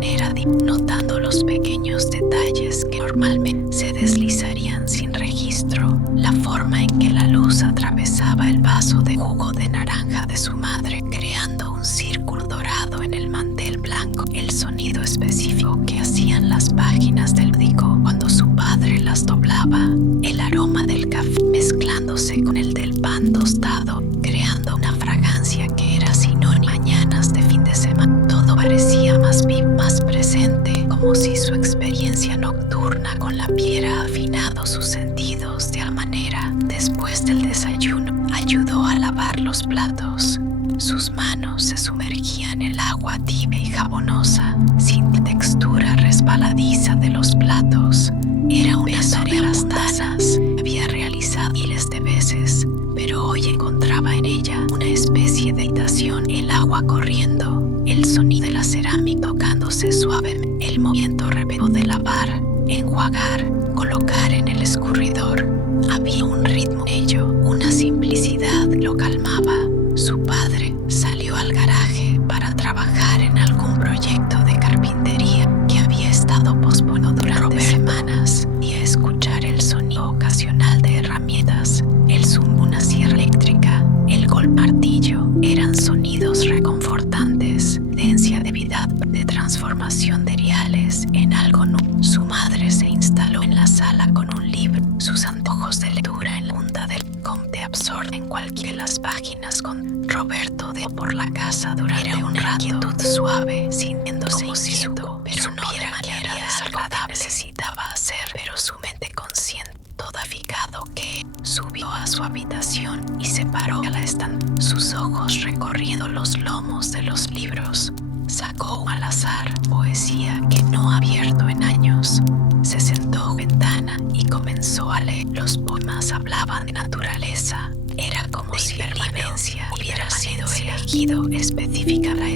notando los pequeños detalles que normalmente se deslizarían sin registro. La forma en que la luz atravesaba el vaso de jugo de naranja de su madre, creando un círculo dorado en el mantel blanco. El sonido específico que hacían las páginas del periódico cuando su padre las doblaba. El aroma del café mezclándose con el del pan tostado, creando una fragancia que era sinónima de mañanas de fin de semana. Todo parecía más vivo, más presente, como si su experiencia nocturna con la piedra afinado sus sentidos de alguna manera. Después del desayuno, ayudó a lavar los platos. Sus manos se sumergían en el agua tibia y jabonosa, sin textura resbaladiza de los platos. Era una tarea de las tazas. Había realizado miles de veces, pero hoy encontraba en ella una especie de meditación. El agua corriendo, el sonido de la cerámica tocándose suavemente, el movimiento repetido de lavar, enjuagar, colocar en el escurridor. Había un ritmo en ello, una simplicidad lo calmaba. Su padre salió al garaje para trabajar en algún proyecto de carpintería que había estado posponiendo durante semanas y a escuchar el sonido ocasional de herramientas, el zumbo de una sierra eléctrica, el golpe martillo, eran sonidos reconfortantes, densidad de vida, de transformación de reales en algo nuevo. Su madre se instaló en la sala con un libro, sus antojos de lectura en la punta del com te absorben cualquiera de las páginas con Roberto de por la casa durante un rato. Quietud suave, sintiéndose inquieto, pero no de manera desagradable. Necesitaba hacer, pero su mente consciente, todificado que subió a su habitación y se paró a la estante, sus ojos recorriendo los lomos de los libros. Sacó al azar poesía que no ha abierto en años. Se sentó a la ventana y comenzó a leer. Los poemas hablaban de naturaleza. Era como si la vivencia hubiera sido elegido específica para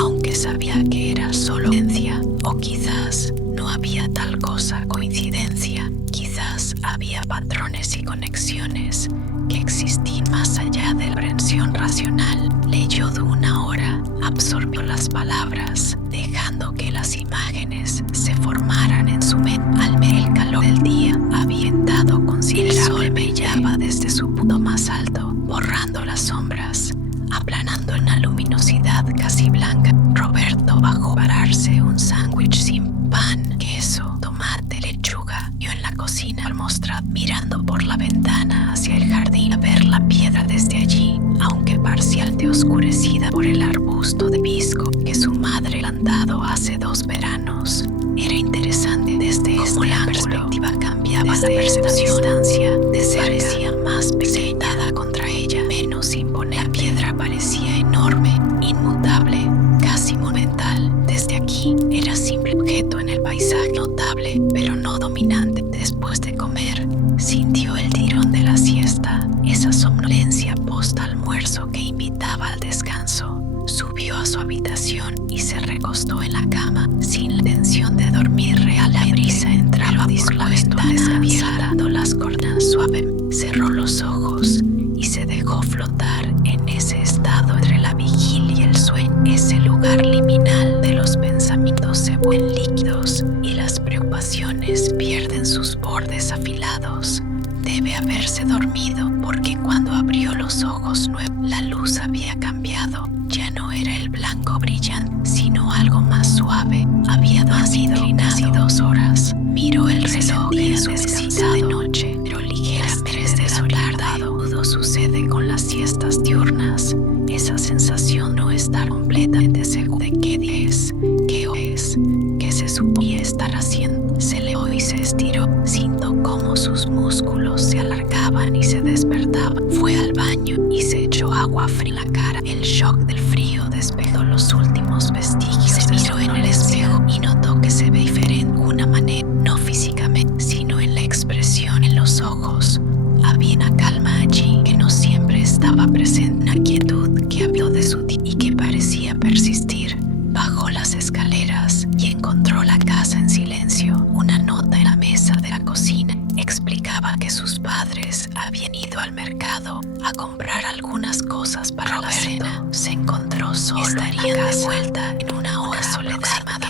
aunque sabía que era solo coincidencia, o quizás no había tal cosa coincidencia. Quizás había patrones y conexiones que existían más allá de la comprensión racional. Leyó de una hora, absorbió las palabras, dejando que las imágenes se formaran en su mente. El calor del día había entrado considerable. El sol brillaba desde su punto más alto, borrando las sombras, aplanando en una luminosidad casi blanca. Roberto bajó a pararse un sándwich sin pan, queso, tomate, lechuga. Yo en la cocina al mostrar, mirando por la ventana hacia el jardín a ver la piedra desde allí, aunque parcialmente oscurecida por el arbusto de pisco que su madre plantado hace 2 veranos. Era interesante desde la perspectiva cambiaba la percepción. Parecía más pequeñada contra ella, menos imponente. La piedra parecía enorme, inmutable, casi monumental. Desde aquí era simple objeto en el paisaje, notable, pero no dominante. Después de comer, sintió el tirón de la siesta, esa somnolencia post-almuerzo que invitaba al descanso. Subió a su habitación y se recostó en la cama sin la intención de dormir real. La brisa entraba por la ventana, abierto las cortinas suaves. Cerró los ojos y se dejó flotar en ese estado entre la vigilia y el sueño. Ese lugar liminal de los pensamientos se vuelven líquidos y las preocupaciones pierden sus bordes afilados. Debe haberse dormido porque cuando abrió los ojos nuevos, la luz había cambiado. Ya no era el blanco brillante, sino algo más suave. Había dormido casi 2 horas. Miró el reloj en su mesita de noche, pero ligeramente desorientado. Todo sucede con las siestas diurnas. Esa sensación no estar completamente seguro de qué día es, qué hora es, qué se suponía estar haciendo. Se levantó y se estiró. Sintió cómo sus músculos se alargaban y se despertaban. Fue al baño y se echó agua fría en la cara. El shock del frío despejó los últimos vestigios. Se miró en el espejo y notó que se ve diferente de una manera, no físicamente, sino en la expresión en los ojos. Había una calma allí que no siempre estaba presente, una quietud que habló de su día y que parecía persistir. Bajó las escaleras y encontró la casa en silencio. Una nota en la mesa de la cocina explicaba que sus padres habían ido al mercado a comprar algunas cosas para la cena. Se encontró solo. Estarían de vuelta en una hora. Soledad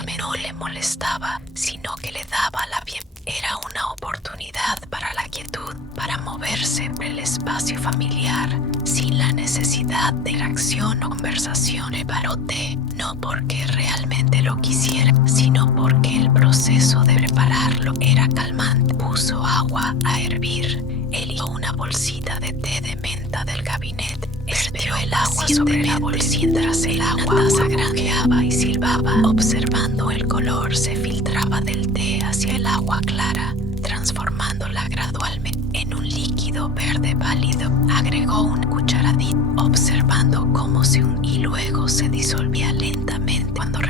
que no le molestaba, sino que le daba la bien. Era una oportunidad para la quietud, para moverse por el espacio familiar sin la necesidad de interacción o conversación. Preparó té, no porque realmente lo quisiera, sino porque el proceso de prepararlo era calmante. Puso agua a hervir, eligió una bolsita de té de menta del gabinete, vertió el agua sobre la bolsita mientras el agua granjeaba y silbaba. Observando el color se filtraba del té hacia el agua clara, transformándola gradualmente en un líquido verde pálido. Agregó una cucharadita, observando cómo se hundía y luego se disolvía lentamente cuando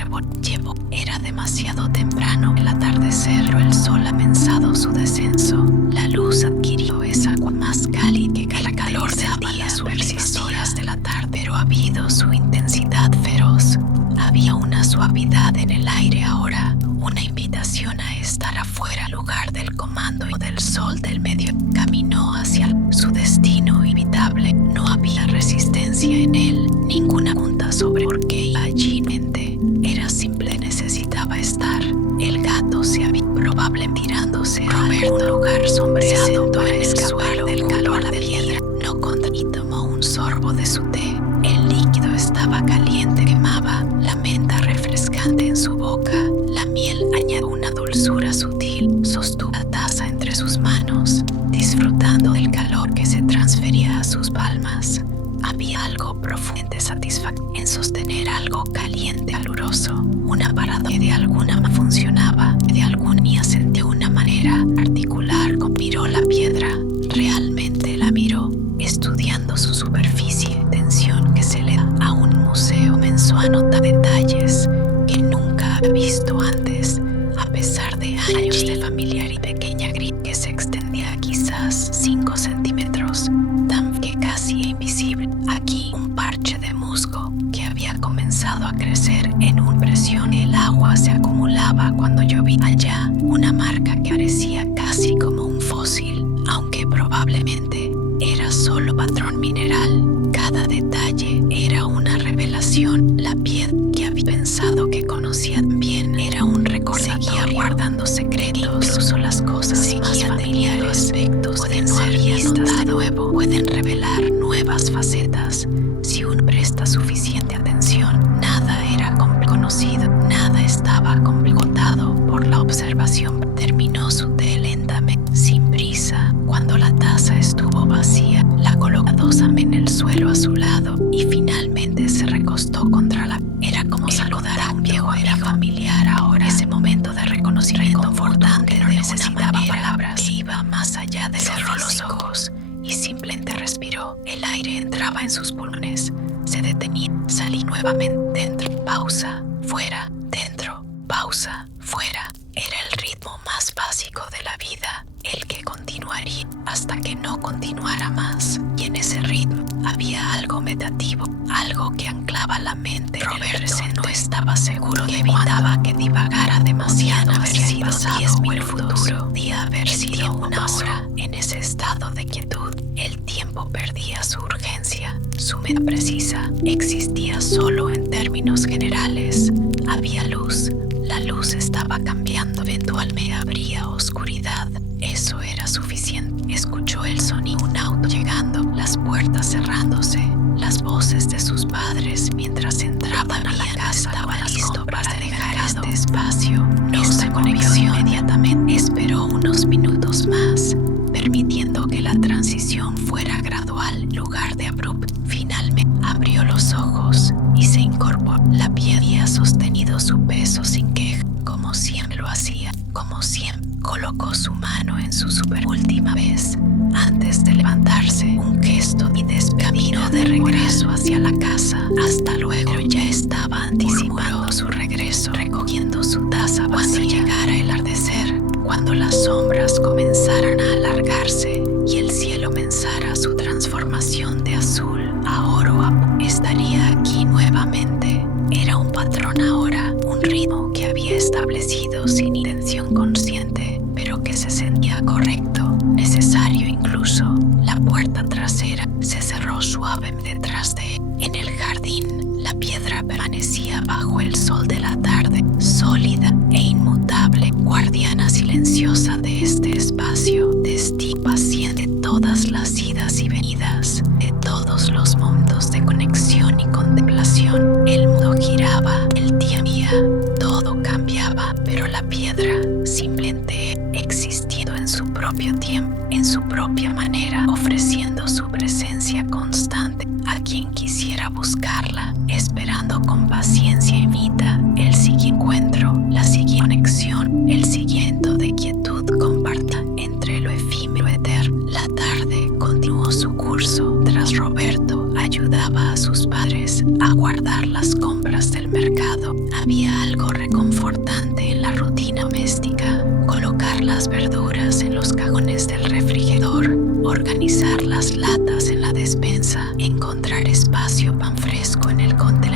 llevó. Era demasiado temprano el atardecer, pero el sol ha comenzado su descenso. La luz adquirió esa agua más cálida que el calor del día. Persistía horas de la tarde, pero ha habido su intensidad feroz. Había una suavidad en el aire ahora, una invitación a estar afuera en lugar del comando y del sol del medio. Caminó hacia su destino inevitable. No había resistencia en él, ninguna pregunta sobre por qué iba allí. Mente era simple, necesitaba estar. El gato se había probablemente tirándose a algún lugar sombreado para escapar del calor de la piedra. No contó y tomó un sorbo de su té. El líquido estaba caliente, quemaba la menta refrescante en su boca. La miel añadió una dulzura sutil. Sostuvo la taza entre sus manos, disfrutando del calor que se transfería a sus palmas. Había algo profundo satisfacción en sostener algo caliente, caluroso. Una parada que de alguna manera funcionaba, de alguna manera sentía una manera particular. Miró la piedra, realmente la miró, estudiando su superficie. Atención que se le da a un museo. Comenzó a notar detalles que nunca había visto antes, a pesar de años de familiar y pequeña grieta que se extendía a quizás 5 centímetros, tan que casi invisible. Aquí un parche de musgo que había comenzado a crecer en una presión. El agua se acumulaba cuando llovía. Allá una marca que parecía casi como un fósil, aunque probablemente era solo patrón mineral. Cada detalle era una revelación. La piedra que había pensado que conocía bien era un recordatorio. Seguía guardando secretos. Incluso las cosas más familiares pueden ser vistas de nuevo, pueden revelar nuevas facetas si uno presta suficiente atención. Nada era conocido, nada estaba complicado por la observación. Terminó su té lentamente, sin prisa. Cuando la taza estuvo vacía, la colocó en el suelo a su lado y finalmente se recostó contra la... Era como saludar a un viejo amigo familiar ahora. Ese momento de reconocimiento confortante no necesitaba palabras, que iba más allá de cerró los ojos y simplemente respiró. El aire entraba en sus pulmones, se detenía, salí nuevamente. Dentro, pausa, fuera, dentro, pausa, fuera. Era el ritmo más básico de la vida, el que continuaría hasta que no continuara más. Y en ese ritmo había algo meditativo, algo que anclaba la mente. Roberto no estaba seguro que evitaba que divagara demasiado hacia el pasado 10 o el futuro. Podía haber sido una hora. En ese estado de quietud, el tiempo perdía su urgencia, su meta precisa. Existía solo en términos generales. Había luz. La luz estaba cambiando. Eventualmente habría oscuridad. Eso era suficiente. Escuchó el sonido, un auto llegando, las puertas cerrándose, las voces de sus padres mientras entraban a la casa. Estaba listo para dejar este espacio. No se conectó inmediatamente. Esperó unos minutos más, permitiendo que la transición fuera gradual en lugar de abrupta. Finalmente abrió los ojos y se incorporó. La piedra había sostenido su peso sin queja, como siempre lo hacía, como siempre. Colocó su mano en su última vez antes de levantarse, un gesto y caminó de regreso hacia la casa. Hasta luego. Pero ya estaba anticipando su regreso, recogiendo su taza cuando llegara el atardecer, cuando las sombras comenzaran a alargarse y el cielo comenzara su transformación de azul a oro. Estaría aquí nuevamente. Era un patrón ahora, un ritmo que había establecido sin intención consciente, pero que se sentía correcto, necesario incluso. La puerta trasera se cerró suavemente detrás de él. En el jardín, la piedra permanecía bajo el sol de la tarde, sólida e inmutable, guardiana silenciosa de este espacio, testigo paciente de todas las idas y venidas, de todos los momentos de conexión y contemplación. El mundo giraba, el tiempo, todo cambiaba, pero la piedra simplemente existiendo en su propio tiempo, en su propia manera, ofreciendo su presencia constante a quien quisiera buscarla, esperando con paciencia infinita el siguiente encuentro, la siguiente conexión, el siguiente de quietud comparta entre lo efímero y eterno. La tarde continuó su curso tras Roberto ayudaba a sus padres a guardar las compras del mercado. Había algo reconfortante en la rutina doméstica, colocar las verduras en los cajones del refrigerador, organizar las latas en la despensa, encontrar espacio pan fresco en el contenedor.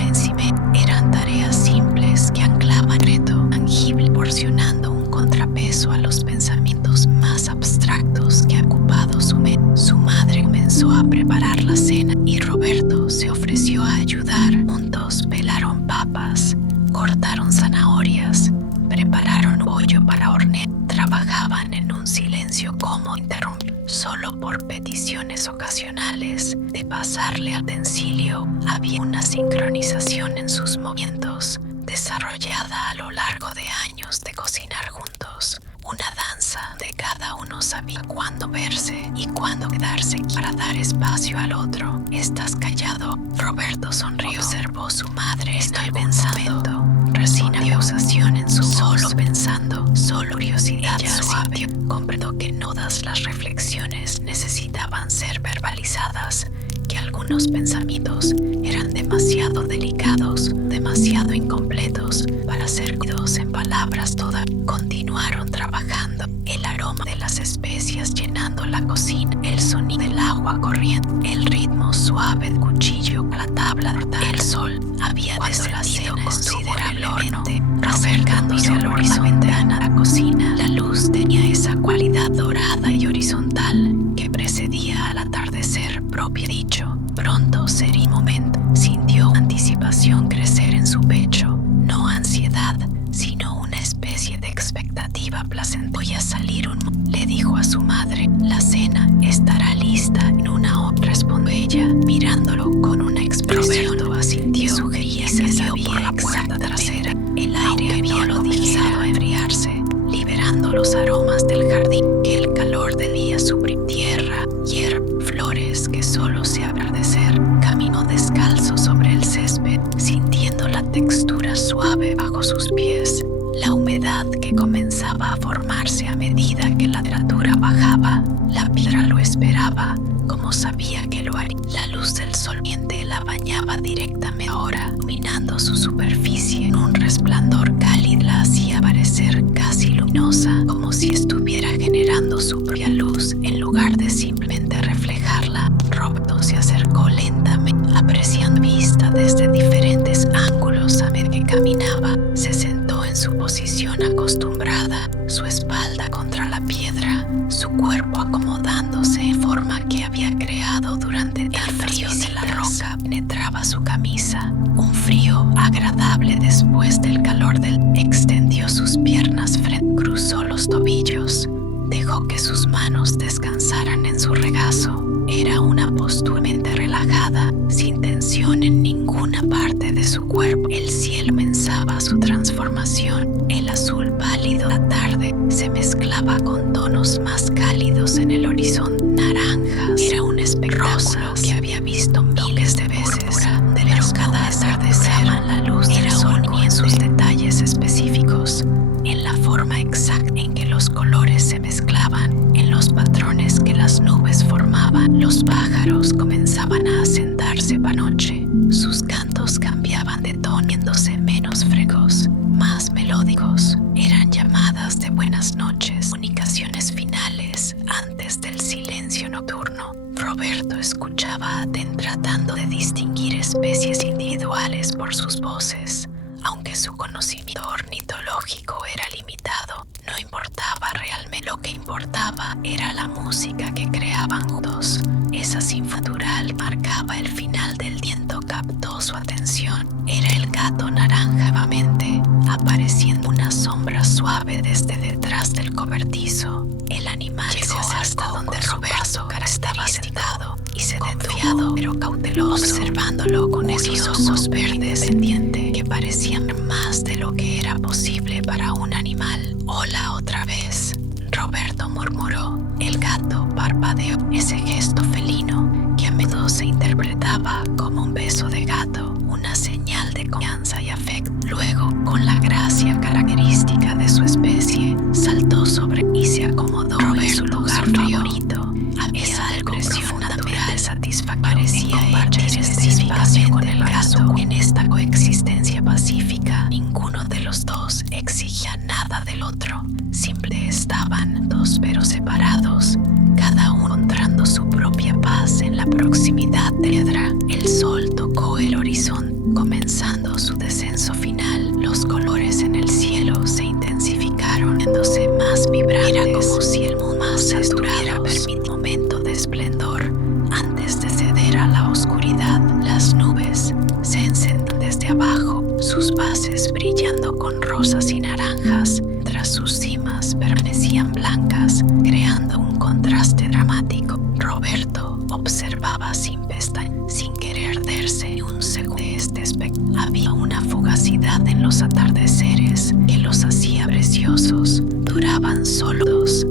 Eran tareas simples que anclaban reto tangible, proporcionando un contrapeso a los pensamientos más abstractos que ha ocupado su mente. Su madre comenzó a preparar la cena y Roberto se ofreció a ayudar. Juntos pelaron papas, cortaron zanahorias, prepararon pollo para hornear. Trabajaban en un silencio cómodo, interrumpido solo por peticiones ocasionales de pasarle al utensilio. Había una sincronización en sus movimientos, desarrollada a lo largo de años de cocinar juntos, una danza de cada uno no sabía cuándo verse y cuándo quedarse para dar espacio al otro. ¿Estás callado? Roberto sonrió. Observó su madre. Estoy pensando. Resina acusación en su voz. Solo pensando. Solo curiosidad suave. Comprendo que no todas las reflexiones necesitaban ser verbalizadas, que algunos pensamientos eran demasiado delicados, demasiado incompletos para ser cuidados en palabras todas. Continuaron trabajando, el aroma de las especias llenando la cocina, el sonido del agua corriendo, el ritmo suave del cuchillo a la tabla de hortal. El sol había descendido considerablemente, acercándose al horizonte de la cocina. La luz tenía esa cualidad dorada y horizontal que precedía al atardecer propio dicho. Pronto sería momento. Sintió anticipación crecer en su pecho, no ansiedad, sino una especie de expectativa placentera. Voy a salir le dijo a su madre. La cena estará lista en una hora, respondió ella, mirándolo con una expresión. Roberto asintió. Sugería que salió por la puerta trasera. El aire había comenzado a enfriarse, liberando los aromas del jardín, que el calor del día suprimía. Tierra, hierba, flores que solo se agradecer. Caminó descalzo sobre el césped, sintiendo la textura suave bajo sus pies, la humedad que comenzaba a formarse a medida que la temperatura bajaba. La piedra lo esperaba, como sabía que lo haría. La luz del sol naciente la bañaba directamente ahora, iluminando su superficie en un resplandor cálido. La hacía parecer casi luminosa, como si estuviera generando su propia luz en lugar de simplemente reflejarla. Roberto se acercó lentamente, apreciando la vista desde diferentes ángulos a medida que caminaba. Se sentó en su posición acostumbrada, su espalda contra la piedra, su cuerpo acomodándose en forma que había creado durante el frío de la roca. Penetraba su camisa, un frío agradable después del calor del. Extendió sus piernas frente, cruzó los tobillos, dejó que sus manos descansaran en su regazo. Era una postura relajada, sin tensión en ninguna parte de su cuerpo. El cielo comenzaba su transformación. El azul pálido de la tarde se mezclaba con tonos más cálidos en el horizonte. Naranjas. Era un espectáculo que había visto miles de veces, pero cada atardecer la luz del sol en sus detalles específicos, en la forma exacta en que los colores se mezclaban, en los patrones que las nubes formaban. Los pájaros comenzaban a asentarse para noche. Sus cantos cambiaban de tono, haciéndose menos frescos, más melódicos. Eran llamadas de buenas noches, comunicaciones finales antes del silencio nocturno. Roberto escuchaba atento, tratando de distinguir especies individuales por sus voces. Aunque su conocimiento ornitológico era limitado, no importaba realmente. Lo que importaba era la música que creaban juntos. Esa sinfonía natural marcaba el final del viento. Captó su atención. Era el gato naranja nuevamente, apareciendo una sombra suave desde detrás del cobertizo. El animal llegó hasta donde Roberto estaba sentado y se detuvo, pero cauteloso, observándolo con esos ojos verdes pendientes que parecían más de lo que era posible para un animal. Hola otra vez, Roberto murmuró. El gato parpadeó. Ese gesto felino que a menudo se interpretaba como un beso de gato, una señal de confianza y afecto. Luego, con la gracia característica de su especie, saltó sobre y se acomodó en su lugar favorito. Esa depresión natural satisfactoria parecía compartir este espacio con el gato. En esta coexistencia pacífica, ninguno de los dos exigía nada del otro. Simplemente estaban dos pero separados, cada uno encontrando su propia paz en la proximidad de la piedra. El sol tocó el horizonte, comenzando su descenso final. Los colores en el cielo se intensificaron, haciéndose más vibrantes. Era como si el mundo más estuviera permitido un momento de esplendor antes de ceder a la oscuridad. Las nubes se encendían desde abajo, sus bases brillando con rosas y naranjas. Tras sus cimas permanecían blancas, creando un contraste dramático. Roberto observaba sin pestañear, sin querer darse ni un segundo de este espectáculo. Había una fugacidad en los atardeceres que los hacía preciosos. Duraban solo dos.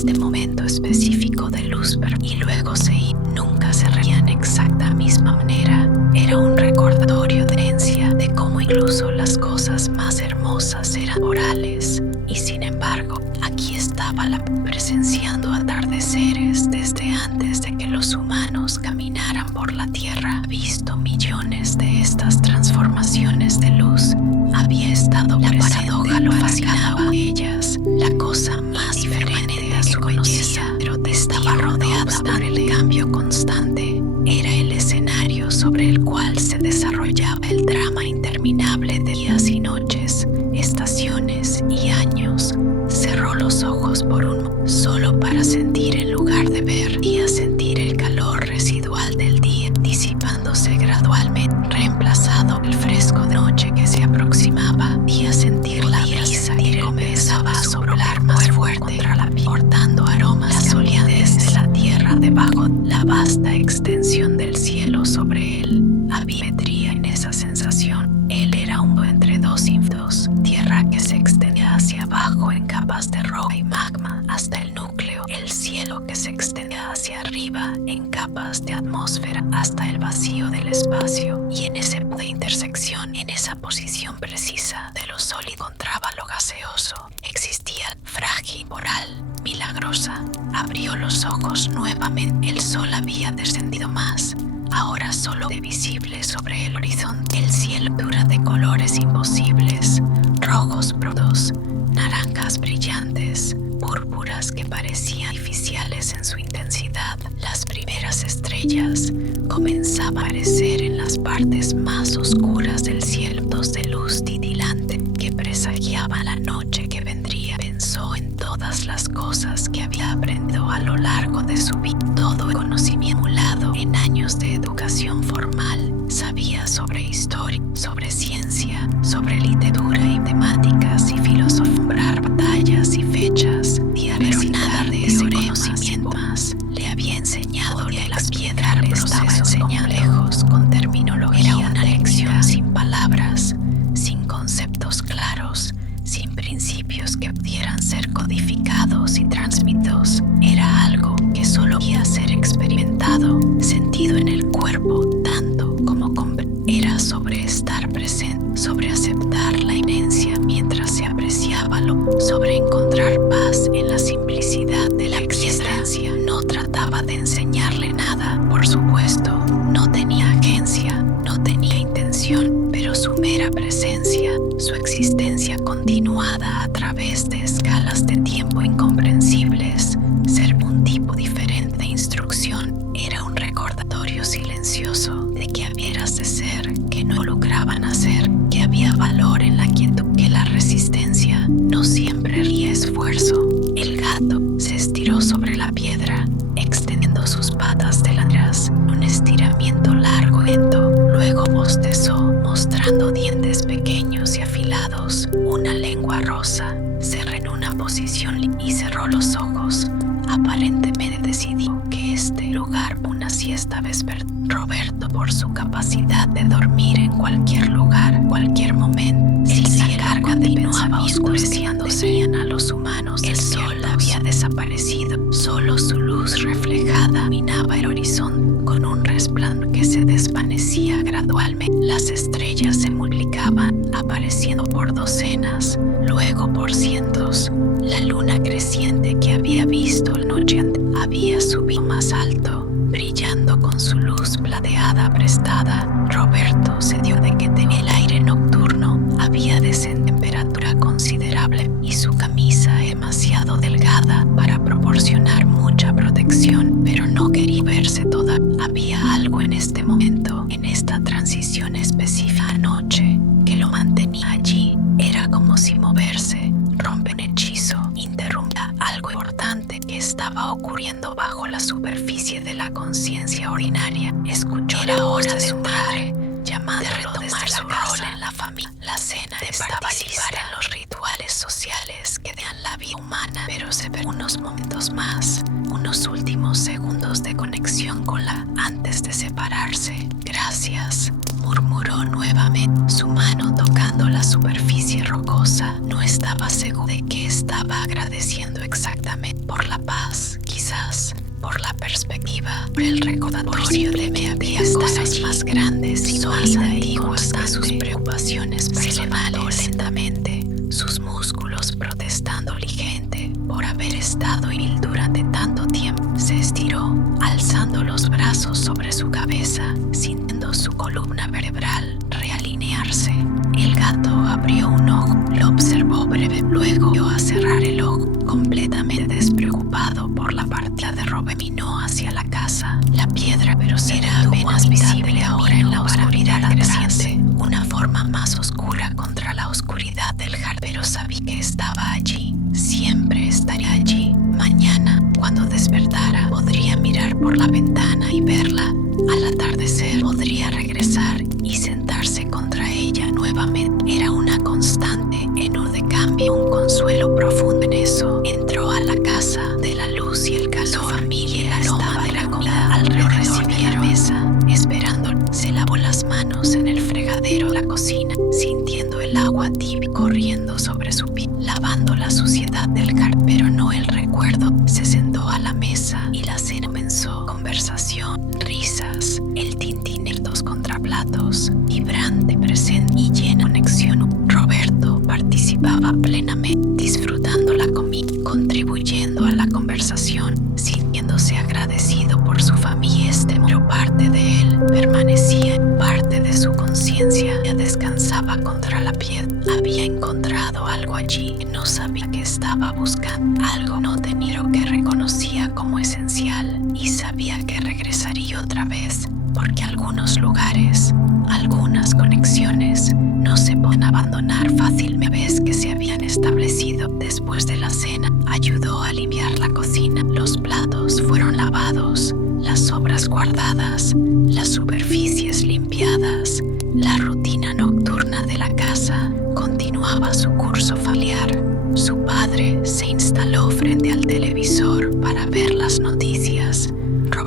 este momento específico de luz y luego nunca se reían exacta la misma manera. Era un recordatorio de herencia de cómo incluso las cosas más hermosas eran orales. Y sin embargo, aquí estaba presenciando atardeceres desde antes de que los humanos caminaran por la tierra. Ha visto millones de estas transformaciones de luz. Había estado la paradoja lo fascinaba a ellas. La cosa más diferente a su belleza, pero estaba rodeada por el cambio constante. Era el escenario sobre el cual se desarrollaba el drama interminable de días y noches, estaciones y años. Cerró los ojos por solo para sentir en lugar de ver y a sentir el calor residual del día disipándose gradualmente, reemplazado el fresco de noche que se aproximaba y a sentir la brisa que comenzaba a soplar más fuerte contra la piel, portando aromas la solidez de la tierra debajo, la vasta extensión del cielo sobre él. Había metría en esa sensación. Él era un entre dos infos, tierra que se extendía hacia abajo en capas de roca y magma hasta el núcleo, el cielo que se extendía hacia arriba en capas de atmósfera hasta el vacío del espacio. Y en ese punto de intersección, en esa posición precisa de lo sólido encontraba lo gaseoso, existía frágil, moral, milagrosa. Abrió los ojos nuevamente. El sol había descendido más. Ahora solo de visible sobre el horizonte, el cielo dura de colores imposibles, rojos brutos, naranjas brillantes, púrpuras que parecían artificiales en su intensidad. Las primeras estrellas comenzaban a aparecer en las partes más oscuras del cielo, dos de luz titilante que presagiaban la noche que vendría. Pensó en todas las cosas que había aprendido a lo largo de su vida, todo el conocimiento acumulado en años de educación formal. Sabía sobre historia, sobre ciencia, sobre literatura y temáticas y filosofía, batallas y fechas, pero nada de ese conocimiento más le había enseñado que las piedras le estaba enseñando lejos con terminología. Era una lección sin palabras, sin conceptos claros, sin principios que pudieran ser codificados y transmitidos. Era algo que solo podía ser experimentado, sentido en el cuerpo, tanto como era sobre estar presente, sobre aceptar la inencia mientras se apreciaba sobre encontrar paz en la simplicidad de la existencia. No trataba de enseñarle nada, por supuesto, no tenía agencia, no tenía intención, pero su mera presencia, su existencia continuada a través de escalas de tiempo incomprensibles, ser un tipo diferente de instrucción, era un recordatorio silencioso de que habieras de ser, que no involucraban hacer, que había valor en la quietud, que la resistencia no siempre requiere esfuerzo. El gato se estiró sobre la piedra, extendiendo sus patas delanteras, un estiramiento largo y lento. Luego bostezó, mostrando dientes pequeños y afilados, una lengua rosa. Cerró en una posición y cerró los ojos. Aparentemente decidió que este lugar una siesta vespertina. Roberto, por su capacidad de dormir en cualquier lugar, cualquier momento, el cielo continuaba oscureciéndose a los humanos. El sol había desaparecido, solo su luz reflejada minaba el horizonte con un resplandor que se desvanecía gradualmente. Las estrellas se multiplicaban, apareciendo por docenas, luego por cientos. La luna creciente que había visto la noche antes había subido más alto, brillando con su luz plateada prestada. Roberto se dio de que el aire nocturno había descendido en temperatura considerable y su camisa demasiado delgada para proporcionar mucha protección, pero no quería verse toda. Había algo en este momento, en esta transición específica anoche, que lo mantenía allí. Era como si moverse, romper un hechizo, interrumpía algo importante que estaba ocurriendo bajo la superficie de la conciencia ordinaria. Escuchó la hora de un padre llamando de retomar su rol en la familia, la cena de participar en los rituales sociales que dan la vida humana, pero se perdió unos momentos más, unos últimos segundos de conexión con la antes de separarse. Gracias, murmuró nuevamente, su mano tocando la superficie rocosa. No estaba seguro de qué estaba agradeciendo exactamente. Por la paz, quizás. Por la perspectiva, por el recordatorio de que había cosas más grandes y más antiguas que sus preocupaciones personales. Lentamente, sus músculos protestando ligeramente por haber estado inmóvil durante tanto tiempo. Se estiró, alzando los brazos sobre su cabeza, sintiendo su columna vertebral realinearse. El gato abrió un ojo, lo observó breve, luego volvió a cerrar el ojo, completamente despreocupado por la partida de Robert. Caminó hacia la casa. La piedra, pero era apenas visible ahora en la oscuridad creciente, una forma más oscura contra la oscuridad del jardín. Pero sabía que estaba allí, siempre estaría allí. Mañana, cuando despertara, podría mirar por la ventana y verla. Al atardecer, podría regresar y sentarse contra ella nuevamente. Era una constante en un de cambio, un consuelo profundo en eso. Entró a la casa de la luz y el calor. Su familia estaba de la comida alrededor de la mesa, esperando. Se lavó las manos en el fregadero de la cocina, sintiendo el agua tibia corriendo sobre su piel, lavando la suciedad del jardín, pero no el recuerdo. Se sentó a la mesa y la cena comenzó. Conversación, risas, el tintinetos contra platos, vibrante, presente y llena de conexión. Roberto participaba plenamente, disfrutando la comida, contribuyendo a la conversación, sintiéndose agradecido por su familia. Pero parte de él permanecía en parte de su conciencia. Ya descansaba contra la piedra. Había encontrado algo allí que no sabía que estaba buscando. Algo no tenía que reconocía como esencial y sabía que regresaría otra vez, porque algunos lugares, algunas conexiones no se pueden abandonar fácilmente. Vez que se habían establecido después de la cena, ayudó a limpiar la cocina. Los platos fueron lavados, las sobras guardadas, las superficies limpiadas. La rutina nocturna de la casa continuaba su curso familiar. Su padre se instaló frente al televisor para ver las noticias.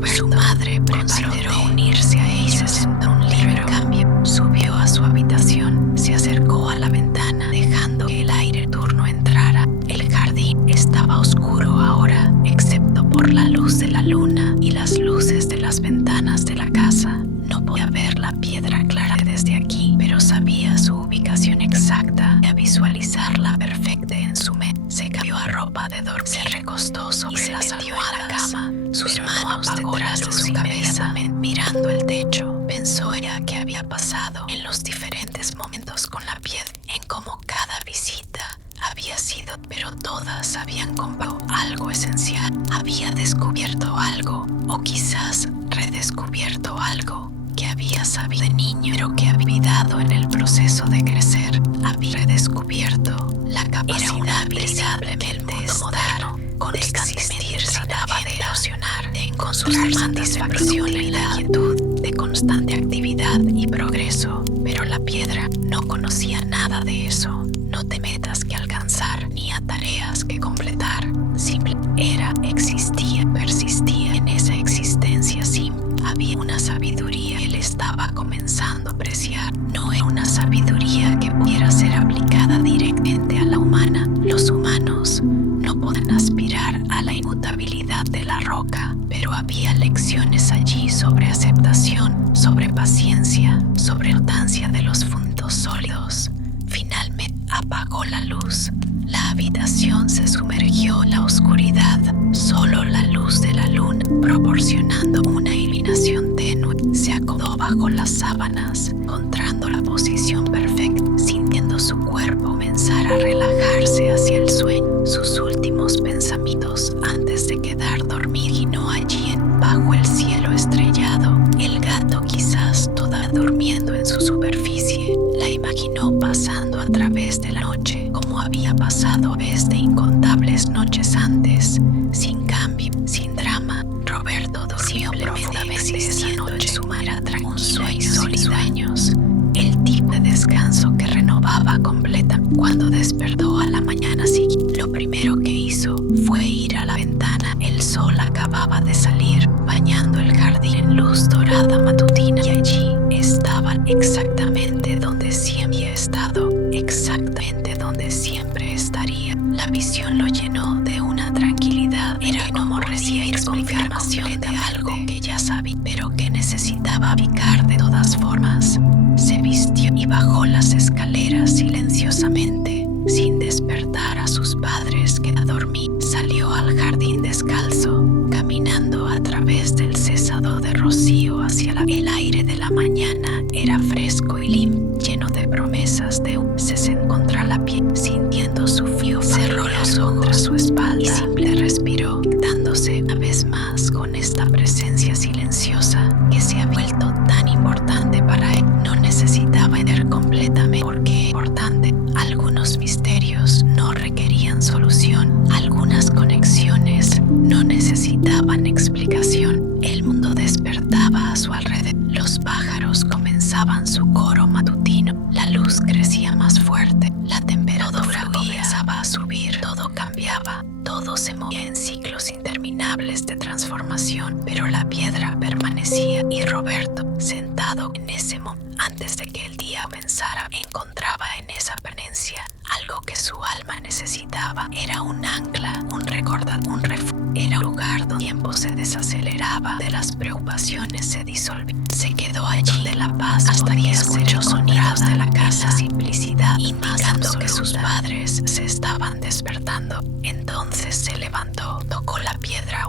Su madre consideró unirse a ella y se sentó un libro. En cambio, subió a su habitación, se acercó a la ventana, dejando que el aire turno entrara. El jardín estaba oscuro ahora, excepto por la luz de la luna y las luces de las ventanas de la casa. No podía ver la piedra clara desde aquí, pero sabía su ubicación exacta y a visualizarla perfecta en su mente. Se cambió a ropa de dormir, se recostó sobre las almohadas, sus manos detrás de su cabeza, mirando el techo. Pensó ella que había pasado en los diferentes momentos con la piedra, en cómo cada visita había sido, pero todas habían comprado algo esencial. Había descubierto algo, o quizás redescubierto algo que había sabido de niño, pero que había olvidado en el proceso de crecer. Había redescubierto la capacidad. Era una habilidad simplemente moderno, constantemente trataba de erosionar, de encontrar satisfacción en la quietud, de constante actividad y progreso. Pero la piedra no conocía nada de eso. No te metas que alcanzar, ni a tareas que completar. Simple era, existía, persistía en esa existencia simple. Había una sabiduría que él estaba comenzando a apreciar. No era una sabiduría que pudiera ser aplicada directamente a la humana. Los humanos no pueden aspirar a la inmutabilidad de la roca, pero había lecciones allí sobre aceptación, sobre paciencia, sobre la importancia de los fundamentos sólidos. Finalmente apagó la luz. La habitación se sumergió en la oscuridad. Solo la luz de la luna, proporcionando una iluminación tenue, se acomodó bajo las sábanas, encontrando la posición perfecta, sintiendo su cuerpo comenzar a relajarse hacia el sueño. Sus últimos pensamientos antes de quedar dormido y no allí bajo el cielo estrellado. El gato, quizás todavía durmiendo en su superficie, la imaginó pasando a través de la noche, como había pasado desde incontables noches antes, sin cambio, sin drama. Roberto durmió profundamente esa noche, su manera tranquila y sueños. El tipo de descanso que renovaba completa. Cuando despertó a la mañana siguiente, lo primero que hizo fue ir a la ventana. El sol acababa de salir, bañando el jardín en luz dorada matutina, y allí estaban exactamente donde siempre había estado, exactamente donde siempre estaría. La visión lo llenó de una tranquilidad. Era como recibir confirmación de algo que ya sabía, pero que necesitaba aplicar de todas formas. Se vistió y bajó las escaleras silenciosamente, sin despertar a sus padres que dormían. Salió al jardín descalzo, caminando a través del cesado de rocío hacia el aire de la mañana. Era fresco y limpio, lleno de promesas de se sentó contra la piel, sintiendo su frío. Cerró los ojos contra su espalda y simple respiró, dándose una vez más con esta presencia silenciosa que se ha vuelto tan importante para él. No necesitaba entender completamente por qué importante. Algunos misterios no requerían solución. Algunas conexiones no necesitaban explicación. El mundo despertaba a su alrededor. Los pájaros comenzaban su coro matutino. La luz crecía más fuerte. La temperatura comenzaba a subir. Todo cambiaba. Todo se movía en ciclos interminables de transformación. Pero la piedra permanecía y Roberto, sentado en ese momento, antes de que el día comenzara, encontraba en esa permanencia algo que su alma necesitaba. Era un ancla, un recordatorio, un refugio. Era un lugar donde el tiempo se desaceleraba, de las preocupaciones se disolvían. Se quedó allí de la paz hasta que escuchó sonidos de la casa, simplicidad, indicando que sus padres se estaban despertando. Entonces se levantó, tocó la piedra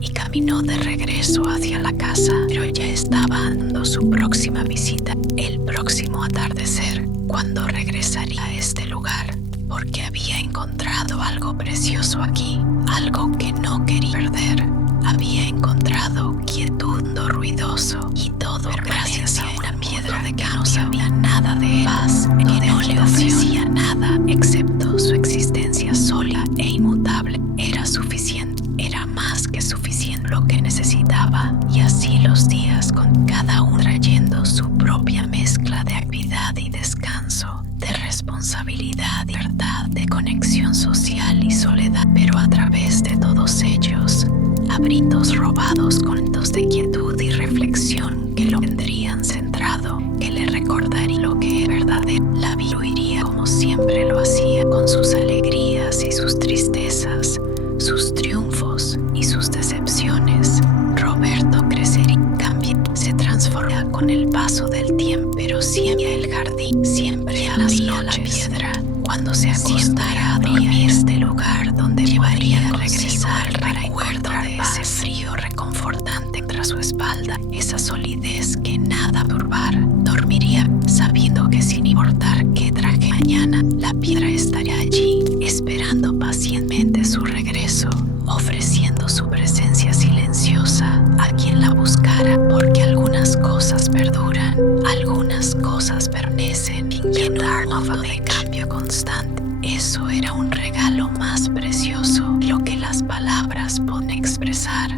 y caminó de regreso hacia la casa, pero ya estaba dando su próxima visita, el próximo atardecer, cuando regresaría a este lugar, porque había encontrado algo precioso aquí, algo que no quería perder. Había encontrado quietud, ruidoso, y todo gracias a una piedra de que no sabía nada de paz, que no le ofrecía nada excepto su existencia sola e inmutable. Era suficiente, era más que suficiente lo que necesitaba, y así los días, con cada uno trayendo su propia mezcla de actividad y descanso, de responsabilidad y libertad, de conexión social y soledad, pero a través de todos ellos, abritos robados con dos de quietud y reflexión que lo tendrían centrado, que le recordaría lo que es verdadero. La vida iría como siempre lo hacía, con sus alegrías y sus tristezas, sus triunfos y sus decepciones. Roberto crecería, cambiaría, se transformaría con el paso del tiempo, pero siempre el jardín, siempre a las noches, la piedra, cuando se acostara a dormir, este lugar donde llevaría a regresar el recuerdo de ese frío reconfortante tras su espalda, esa solidez que nada turbar. Dormiría sabiendo que sin importar qué traje mañana, la piedra estaría allí, esperando pacientemente su regreso, ofreciendo su presencia silenciosa a quien la buscara, porque algunas cosas perduran, algunas cosas permanecen, y en un mundo de cambio constante, eso era un regalo más precioso que lo que las palabras pueden expresar.